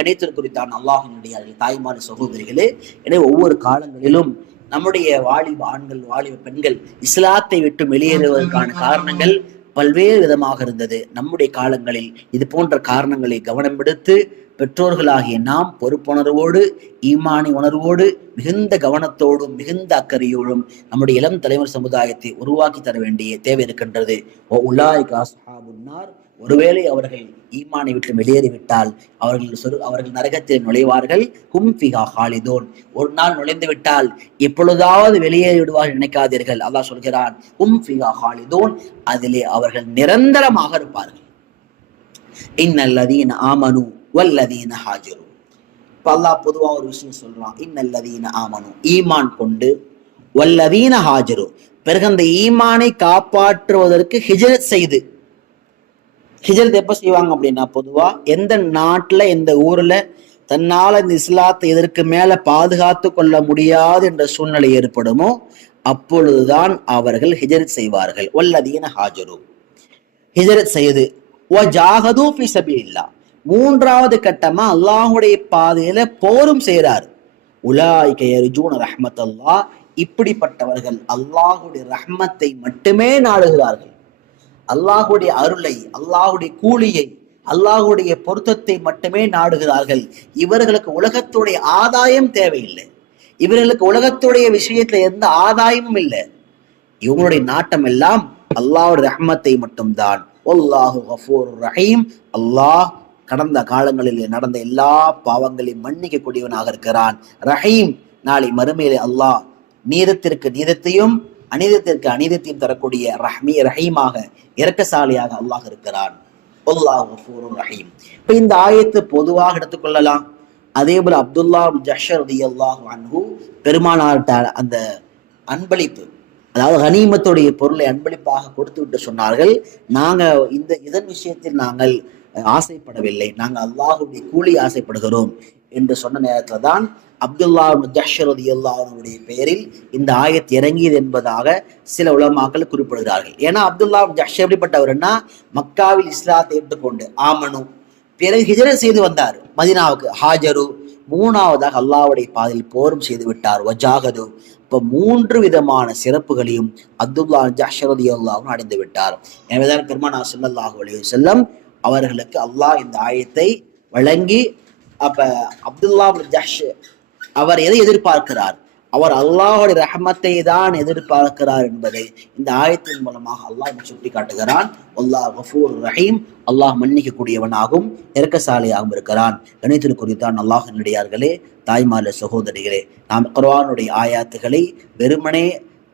கணித்திற்கு குறித்தான் அல்லாஹினுடைய தாய்மார், சகோதரிகளே, எனவே ஒவ்வொரு காலங்களிலும் நம்முடைய வாலிப ஆண்கள், வாலிப பெண்கள் இஸ்லாத்தை விட்டு வெளியேறுவதற்கான காரணங்கள் பல்வேறு விதமாக இருந்தது. நம்முடைய காலங்களில் இது போன்ற காரணங்களை கவனம் எடுத்து பெற்றோர்களாகிய நாம் பொறுப்புணர்வோடு, ஈமானி உணர்வோடு, மிகுந்த கவனத்தோடும் மிகுந்த அக்கறையோடும் நம்முடைய இளம் தலைவர் சமுதாயத்தை உருவாக்கி தர வேண்டிய தேவை இருக்கின்றது. ஒருவேளை அவர்கள் ஈமானை விட்டு வெளியேறிவிட்டால் அவர்கள் நரகத்தில் நுழைவார்கள். ஹும் ஃபிஹா ஹாலிதூன். ஒரு நாள் நுழைந்து விட்டால் எப்பொழுதாவது வெளியேறி விடுவார்கள் நினைக்காதீர்கள். அல்லாஹ் சொல்கிறான், ஹும் ஃபிஹா ஹாலிதூன், அதிலே அவர்கள் நிரந்தரமாக இருப்பார்கள். இன்னல்லதீன ஆமனு வல்லதீன ஹாஜரு. இப்ப அல்லாஹ் பொதுவா ஒரு விஷயம் சொல்றான், இன்னல்லதீன ஆமனு, ஈமான் கொண்டு, வல்லதீன ஹாஜரு, பிறகு அந்த ஈமானை காப்பாற்றுவதற்கு ஹிஜ்ரத் செய்து. ஹிஜ்ரத் எப்ப செய்வாங்க அப்படின்னா, பொதுவா எந்த நாட்டுல, எந்த ஊர்ல தன்னால இந்த இஸ்லாத்தை இதற்கு மேல பாதுகாத்து கொள்ள முடியாது என்ற சூழ்நிலை ஏற்படுமோ அப்பொழுதுதான் அவர்கள் ஹிஜ்ரத் செய்வார்கள். வல்லதீன ஹாஜரு. ஹிஜ்ரத் செய்து வஜாஹது ஃபீ ஸபீலில்லாஹ், மூன்றாவது கட்டமா அல்லாஹ்வுடைய பாதையில போரும் செய்றார். உலாயிக யர்ஜூன ரஹ்மத்தல்லாஹ், இப்படிப்பட்டவர்கள் அல்லாஹ்வுடைய ரஹ்மத்தை மட்டுமே நாடுகிறார்கள். அல்லாஹ்வுடைய அருளை, அல்லாஹ்வுடைய கூலியை, அல்லாஹ்வுடைய பொருத்தத்தை மட்டுமே நாடுகிறார்கள். இவர்களுக்கு உலகத்துடைய ஆதாயம் தேவையில்லை. இவர்களுக்கு உலகத்துடைய விஷயத்துல எந்த ஆதாயமும் இல்லை. இவங்களுடைய நாட்டம் எல்லாம் அல்லாஹ்வுடைய ரஹ்மத்தை மட்டும்தான். வல்லாஹு கஃபூருர் ரஹீம், அல்லாஹ் கடந்த காலங்களில் நடந்த எல்லா பாவங்களையும் மன்னிக்கக்கூடியவனாக இருக்கிறான். ரஹீம், நாளை மறுமையிலே அல்லாஹ் நீதத்திற்கு நீதத்தையும் அநீதத்திற்கு அநீதத்தையும் தரக்கூடிய ரஹீமாக, இரக்கசாலியாக அல்லாஹ் இருக்கிறான். வல்லாஹு கஃபூருர் ரஹீம். இப்ப இந்த ஆயத்தை பொதுவாக எடுத்துக்கொள்ளலாம். அதே போல அப்துல்லா ஜஹ்ஷர் ரலியல்லாஹு அன்ஹு பெருமானார்ட்ட அந்த அன்பளிப்பு, அதாவது கனிமத்துடைய பொருளை அன்பளிப்பாக கொடுத்து விட்டு சொன்னார்கள், நாங்க இதன் விஷயத்தில் நாங்கள் ஆசைப்படவில்லை, நாங்கள் அல்லாஹுடைய கூலி ஆசைப்படுகிறோம் என்று சொன்ன நேரத்தில் தான் அப்துல்லா ஜஹ்ஷர் ரலியல்லாஹு அன்ஹுடைய பெயரில் இந்த ஆயத் இறங்கியது என்பதாக சில உலமாக்கள் குறிப்பிடுகிறார்கள். ஏன்னா அப்துல்லா ஜஹ்ஷர் எப்படிப்பட்டவர்னா, மக்காவில் இஸ்லாத்தை ஏற்றுக்கொண்டு ஆமனு, பிறகு ஹிஜ்ரத் செய்து வந்தார் மதீனாவுக்கு, ஹாஜரு, மூணாவதாக அல்லாஹ்வுடைய பாதையில் போரும் செய்து விட்டார், வஜாகது. இப்ப 3 விதமான சிறப்புகளையும் அப்துல்லா ஜஹ்ஷர் ரலியல்லாஹு அன்ஹு அடைந்து விட்டார். எனவேதான் பெருமானார் ஸல்லல்லாஹு அலைஹி வஸல்லம் அவர்களுக்கு அல்லாஹ் இந்த ஆயத்தை வழங்கி, அப்ப அப்துல்லா ஜஹ்ஷ் அவர் எதை எதிர்பார்க்கிறார்? அவர் அல்லாஹ்வுடைய ரஹ்மத்தை தான் எதிர்பார்க்கிறார் என்பதை இந்த ஆயத்தின் மூலமாக அல்லாஹ் சுட்டி காட்டுகிறான். அல்லாஹ் கஃபூர் ரஹீம், அல்லாஹ் மன்னிக்க கூடியவனாகவும் இரக்கசாலியாகவும் இருக்கிறான். கணித்திற்குறித்தான் அல்லாஹ்வினுடையார்களே, தாய்மார்களே, சகோதரிகளே, நாம் குர்ஆனுடைய ஆயாத்துகளை வெறுமனே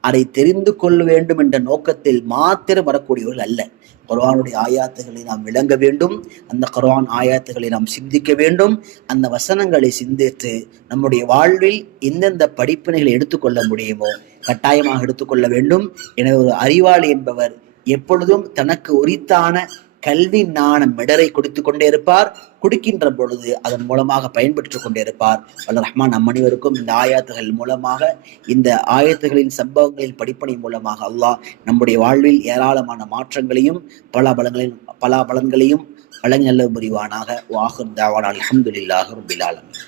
அதை தெரிந்து கொள்ள வேண்டும் என்ற நோக்கத்தில் மாத்திரம் வரக்கூடியவர்கள் அல்ல. குர்ஆனுடைய ஆயாத்துகளை நாம் விளங்க வேண்டும். அந்த குர்ஆன் ஆயாத்துகளை நாம் சிந்திக்க வேண்டும். அந்த வசனங்களை சிந்தித்து நம்முடைய வாழ்வில் எந்தெந்த படிப்பினைகளை எடுத்துக்கொள்ள முடியுமோ கட்டாயமாக எடுத்துக்கொள்ள வேண்டும். எனவே ஒரு அறிவாளி என்பவர் எப்பொழுதும் தனக்கு உரித்தான கல்வி ஞான மெடரை கொடுத்து கொண்டே இருப்பார். குடிக்கின்ற பொழுது அதன் மூலமாக பயன்பெற்றுக் கொண்டே இருப்பார். வல்ல ரஹ்மான் நம் அனைவருக்கும் இந்த ஆயாத்துகள் மூலமாக, இந்த ஆயத்துகளின் சம்பவங்களின் படிப்பனை மூலமாக அல்லாஹ் நம்முடைய வாழ்வில் ஏராளமான மாற்றங்களையும் பல பலன்களையும் வழங்கி நல்ல புரிவானாக. வாஹிர் தாவானா அல்ஹம்துலில்லாஹி ரப்பில் ஆலமீன்.